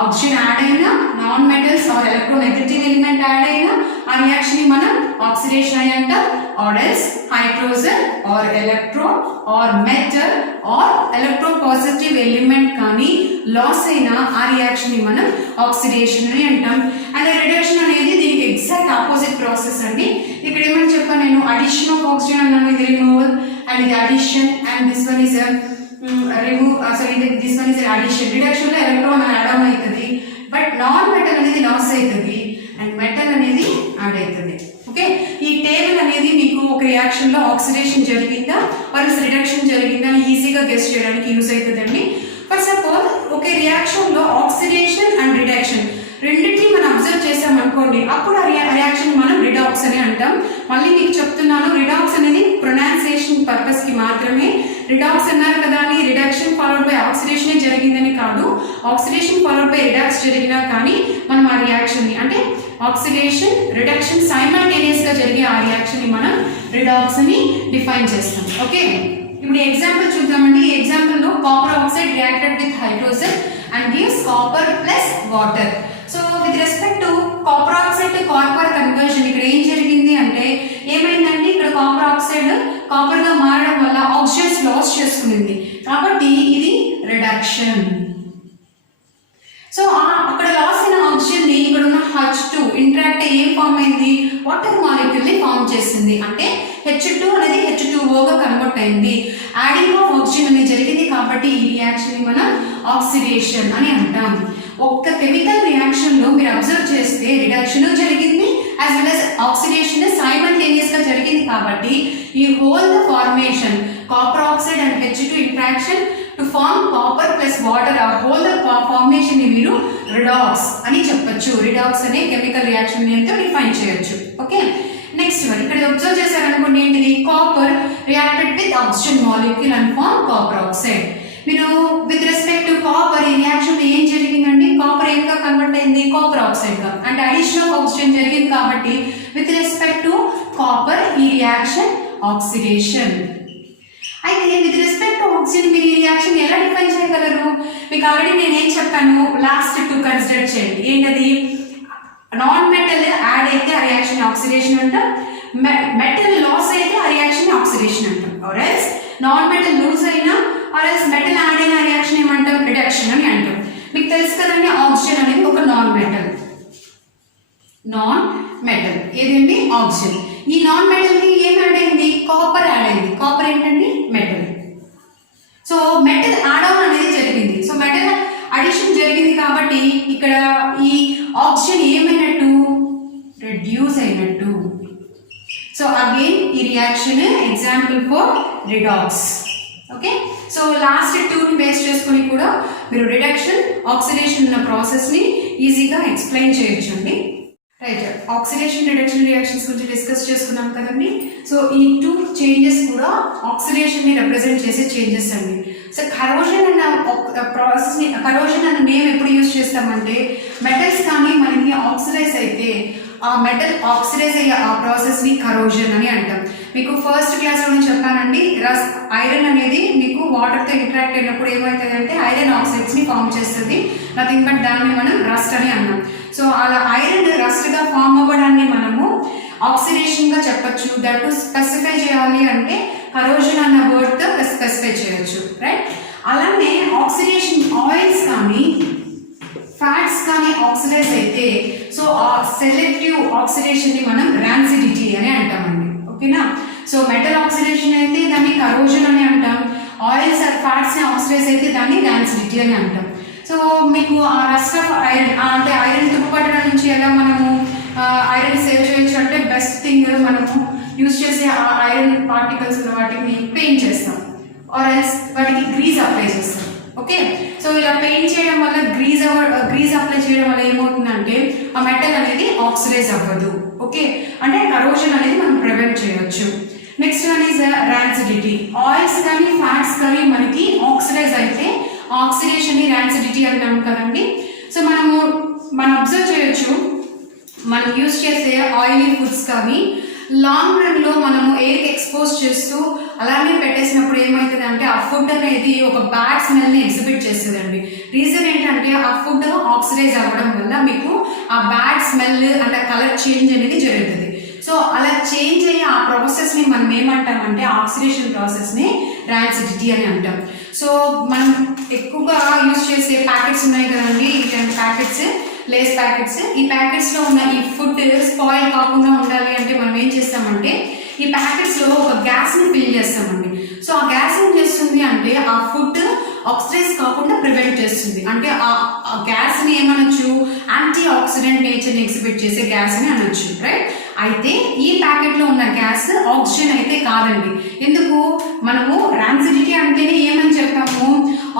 ఆక్సిజన్ యాడ్ అయినా, non metals or electronegative element add అయినా ఆ రియాక్షన్ ని మనం ఆక్సిడేషన్ అని అంటాం. Or else hydrogen or electron or metal or electro positive element కానీ లాస్ అయినా ఆ రియాక్షన్ ని మనం ఆక్సిడేషన్ అని అంటాం. అండ్ రిడక్షన్ అనేది దీనికి ఎగ్జాక్ట్ ఆపోజిట్ ప్రాసెస్ అండి. ఇక్కడ ఏమని చెప్పాను నేను, అడిషన్ ఆఫ్ ఆక్సిజన్ అన్నాను, ఇది రిమూవల్, అండ్ ఇది addition, and this one is this one is addition. Reduction లో ఎలక్ట్రాన్ యాడ్ ఆన్ అవుతుంది, బట్ నాన్ మెటల్ అనేది లాస్ అవుతుంది అండ్ మెటల్ అనేది యాడ్ అవుతుంది. ఓకే, ఈ టేబుల్ అనేది మీకు ఒక రియాక్షన్ లో ఆక్సిడేషన్ జరిగిందా మరియు రిడక్షన్ జరిగిందా ఈజీగా గెస్ చేయడానికి యూజ్ అవుతుందండి. ఫర్ సపోజ్ ఒక రియాక్షన్ లో ఆక్సిడేషన్ అండ్ రిడక్షన్ రెండింటిని మనం అబ్జర్వ్ చేసాం అనుకోండి, అప్పుడు ఆ రియాక్షన్ మనం రిడాక్స్ అని అంటాం. మళ్ళీ మీకు చెప్తున్నాను, రిడాక్స్ అనేది ప్రొనౌన్సియేషన్ పర్పస్ కి మాత్రమే. రిడాక్స్ అన్నారు కదా అని రిడక్షన్ ఫాలోడ్ బై ఆక్సిడేషన్ జరిగిందని కాదు, ఆక్సిడేషన్ ఫాలోడ్ బై రిడాక్స్ జరిగినా కానీ మనం ఆ రియాక్షన్ ని, అంటే ఆక్సిడేషన్ రిడక్షన్ సైమల్టేనియస్ గా జరిగే ఆ రియాక్షన్ ని మనం రిడాక్స్ అని డిఫైన్ చేస్తాం. ఓకే, ఇప్పుడు ఎగ్జాంపుల్ చూద్దామండి. ఈ ఎగ్జాంపుల్ లో copper oxide reacted with hydrogen and gives copper plus water. So with respect to copper oxide to copper conversion ఇక్కడ ఏం జరిగింది అంటే ఏమైందంటే, ఇక్కడ కాపర్ ఆక్సైడ్ కాపర్ గా మారడం వల్ల ఆక్సిజన్స్ లాస్ చేసుకునింది, కాబట్టి ఇది రిడక్షన్. సో అక్కడ లాస్ అయిన ఆక్సిజన్ ని ఇక్కడ ఉన్న H2 ఇంటరాక్ట్ ఏం ఫామ్ అయింది, వాటర్ మాలిక్యూల్ ని ఫామ్ చేసింది. అంటే H2 అనేది H2O గా కన్వర్ట్ అయింది. యాడింగ్ ఆఫ్ ఆక్సిజన్ అనేది జరిగింది కాబట్టి ఈ రియాక్షన్ ని మనం ఆక్సిడేషన్ అని అంటాం. ఒక్క కెమికల్ రియాక్షన్ లో మీరు అబ్జర్వ్ చేస్తే రిడక్షన్ జరిగింది as well as oxidation simultaneous గా జరిగింది కాబట్టి ఈ whole the formation copper oxide and H2 interaction to form copper plus water ఆ హోల్ ద ఫార్మేషన్ ని మీరు రిడాక్స్ అని చెప్పొచ్చు. రిడాక్స్ అనే కెమికల్ రియాక్షన్ నేమ్తో డిఫైన్ చేయొచ్చు. ఓకే, నెక్స్ట్ వన్ ఇక్కడ అబ్జర్వ్ చేశారనుకోండి ఏంటిది, copper reacted with oxygen molecule and form copper oxide. మీరు విత్ రెస్పెక్ట్ టు కాపర్ ఈ రియాక్షన్ ఏం జరిగిందండి, కాపర్ ఏంగా కన్వర్ట్ అయింది, కాపర్ ఆక్సైడ్ గా. అంటే అడిషన్ ఆఫ్ ఆక్సిజన్ జరిగింది కాబట్టి విత్ రెస్పెక్ట్ టు కాపర్ ఈ రియాక్షన్ ఆక్సిడేషన్. అయితే విత్ రెస్పెక్ట్ టు ఆక్సిజన్ మీరు ఈ రియాక్షన్ ఎలా డిఫైన్ చేయగలరు, మీకు ఆల్రెడీ నేను ఏం చెప్పాను, లాస్ట్ టూ కన్సిడర్ చేయండి. ఏంటది, నాన్ మెటల్ యాడ్ అయితే ఆ రియాక్షన్ ఆక్సిడేషన్ అంటాం, మెటల్ లాస్ అయితే ఆ రియాక్షన్ ఆక్సిడేషన్ అంటాం. ఆర్ఎల్స్ నాన్ మెటల్ లూజ్ అయినా ఆర్ఎల్స్ మెటల్ యాడ్ అయిన రియాక్షన్ ఏమంటాం, రిడక్షన్ అని అంటాం. మీకు తెలుసు కదండి ఆక్సిజన్ అనేది ఒక నాన్ మెటల్ ఏదండి ఆక్సిజన్. ఈ నాన్ మెటల్ కి ఏం యాడ్ అయింది, కాపర్ యాడ్ అయింది. కాపర్ ఏంటండి metal. So metal add on అనేది జరిగింది. సో మెటల్ అడిషన్ జరిగింది కాబట్టి ఇక్కడ ఈ ఆక్సిజన్ ఏమైనట్టు, రెడ్యూస్ అయినట్టు. సో అగైన్ ఈ reaction example for redox. Okay, so last two ని బేస్ చేసుకుని కూడా మీరు రిడక్షన్ ఆక్సిడేషన్ ఉన్న ప్రాసెస్ ని ఈజీగా ఎక్స్ప్లెయిన్ చేయొచ్చండి. రైట్, ఆక్సిడేషన్ రిడక్షన్ రియాక్షన్స్ గురించి డిస్కస్ చేసుకున్నాం కదండి. సో ఈ టూ చేంజెస్ కూడా ఆక్సిడేషన్ ని రిప్రజెంట్ చేసే చేంజెస్ అండి. సో కరోజన్ అన్న ప్రాసెస్ ని, కరోజన్ అన్న నేమ్ ఎప్పుడు యూజ్ చేస్తామంటే మెటల్స్ కానీ మనకి ఆక్సిడైజ్ అయితే ఆ మెటల్ ఆక్సిడైజ్ అయ్యే ఆ ప్రాసెస్ ని కరోజన్ అని అంటాం. మీకు ఫస్ట్ క్లాస్ లో చెప్పానండి, ఐరన్ అనేది మీకు వాటర్ తో ఇంటరాక్ట్ అయినప్పుడు ఏమవుతుంది అంటే ఐరన్ ఆక్సైడ్స్ ని ఫామ్ చేస్తుంది. నథింగ్ బట్ దాన్ని మనం రస్ట్ అని అన్నాం. సో అలా ఐరన్ రస్ట్ గా ఫామ్ అవ్వడాన్ని మనము ఆక్సిడేషన్ గా చెప్పొచ్చు. దట్ స్పెసిఫై చేయాలి అంటే కరోజన్ అన్న వర్డ్ తో స్పెసిఫై చేయొచ్చు. రైట్, అలానే ఆక్సిడేషన్ ఆయిల్స్ కానీ ఫ్యాట్స్ కానీ ఆక్సిడైజ్ అయితే సో ఆ సెలెక్టివ్ ఆక్సిడేషన్ ని మనం రాన్సిడిటీ అని అంటామండి. ఓకేనా, సో మెటల్ ఆక్సిడేషన్ అయితే దాన్ని కరోజన్ అని అంటాం, ఆయిల్స్ ఆర్ ఫ్యాట్స్ ని ఆక్సిడైజ్ అయితే దాన్ని రాన్సిడిటీ అని అంటాం. సో మీకు ఆ రస్ట్ ఆఫ్ ఐరన్ అంటే ఐరన్ తుప్పుపట్టడం నుంచి ఎలా మనము ఐరన్ సేవ్ చేయొచ్చు అంటే బెస్ట్ థింగ్ మనము యూజ్ చేసే ఆ ఐరన్ పార్టికల్స్ వాటిని పెయింట్ చేస్తాం ఆర్ వాటికి గ్రీజ్ అప్లై చేస్తాం. ఓకే, సో ఇలా పెయింట్ చేయడం వల్ల గ్రీజ్ అప్లై చేయడం వల్ల ఏమవుతుందంటే ఆ మెటల్ అనేది ఆక్సిడైజ్ అవ్వదు. ఓకే, అంటే కరోజన్ అనేది మనం ప్రివెంట్ చేయొచ్చు. Next one is rancidity. Oils కానీ ఫ్యాట్స్ కానీ మనకి ఆక్సిడైజ్ అయితే ఆక్సిడేషన్ ని రాన్సిడిటీ అంటాం కదండి. సో మనం అబ్జర్వ్ చేయొచ్చు, మనం యూజ్ చేసే ఆయిలీ ఫుడ్స్ కానీ లాంగ్ రన్ లో మనము ఎయిర్కి ఎక్స్పోజ్ చేస్తూ అలానే పెట్టేసినప్పుడు ఏమవుతుంది అంటే ఆ ఫుడ్ అనేది ఒక బ్యాడ్ స్మెల్ ని ఎగ్జిబిట్ చేస్తుందండి. రీజన్ ఏంటంటే ఆ ఫుడ్ ఆక్సిడైజ్ అవ్వడం వల్ల మీకు ఆ బ్యాడ్ స్మెల్ అంటే కలర్ చేంజ్ అనేది జరుగుతుంది. సో అలా చేంజ్ అయ్యే ఆ ప్రాసెస్ ని మనం ఏమంటామంటే ఆక్సిడేషన్ ప్రాసెస్ ని రాన్సిడిటీ అని అంటాం. సో మనం ఎక్కువగా యూజ్ చేసే ప్యాకెట్స్ ఉన్నాయి కదండి, ఇలాంటి ప్యాకెట్స్, లేస్ ప్యాకెట్స్. ఈ ప్యాకెట్స్ లో ఉన్న ఈ ఫుడ్ స్పాయిల్ కాకుండా ఉండాలి అంటే మనం ఏం చేస్తామంటే ఈ ప్యాకెట్స్ లో ఒక గ్యాస్ ని ఫిల్ చేస్తామండి. సో ఆ గ్యాస్ ఏం చేస్తుంది అంటే ఆ ఫుడ్ ఆక్సిడైజ్ కాకుండా ప్రివెంట్ చేస్తుంది. అంటే ఆ గ్యాస్ ని ఏమనొచ్చు, యాంటీ ఆక్సిడెంట్ నేచర్ ని ఎగ్జిబిట్ చేసే గ్యాస్ అని అనొచ్చు. రైట్, అయితే ఈ ప్యాకెట్ లో ఉన్న గ్యాస్ ఆక్సిజన్ అయితే కాదండి. ఎందుకు, మనము రాన్సిడిటీ అంటేనే ఏమని చెప్పాము,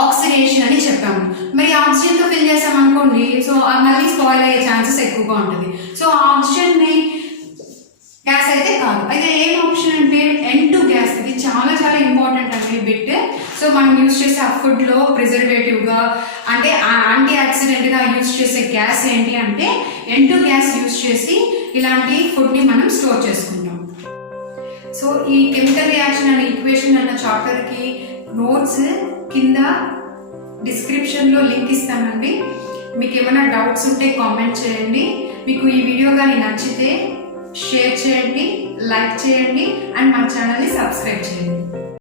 ఆక్సిడేషన్ అని చెప్పాము. మరి ఆక్సిజన్ తో ఫిల్ చేసాం అనుకోండి, సో మళ్ళీ స్పాయిల్ అయ్యే ఛాన్సెస్ ఎక్కువగా ఉంటుంది. సో ఆక్సిజన్ ని గ్యాస్ అయితే కాదు. అయితే ఏం ఆప్షన్ అంటే N2 గ్యాస్. ఇది చాలా చాలా ఇంపార్టెంట్ అండి బిట్. సో మనం యూజ్ చేసే ఆ ఫుడ్ లో ప్రిజర్వేటివ్ గా అంటే యాంటీ ఆక్సిడెంట్ గా యూజ్ చేసే గ్యాస్ ఏంటి అంటే N2 గ్యాస్ యూజ్ చేసి ఇలాంటి ఫుడ్ ని మనం స్టోర్ చేసుకుంటాం. సో ఈ కెమికల్ రియాక్షన్ అనే ఈక్వేషన్ అన్న చాప్టర్ కి నోట్స్ కింద డిస్క్రిప్షన్ లో లింక్ ఇస్తానండి. మీకు ఏమైనా డౌట్స్ ఉంటే కామెంట్ చేయండి. మీకు ఈ వీడియో కానీ నచ్చితే షేర్ చేయండి, లైక్ చేయండి అండ్ మా ఛానల్ని సబ్స్క్రైబ్ చేయండి.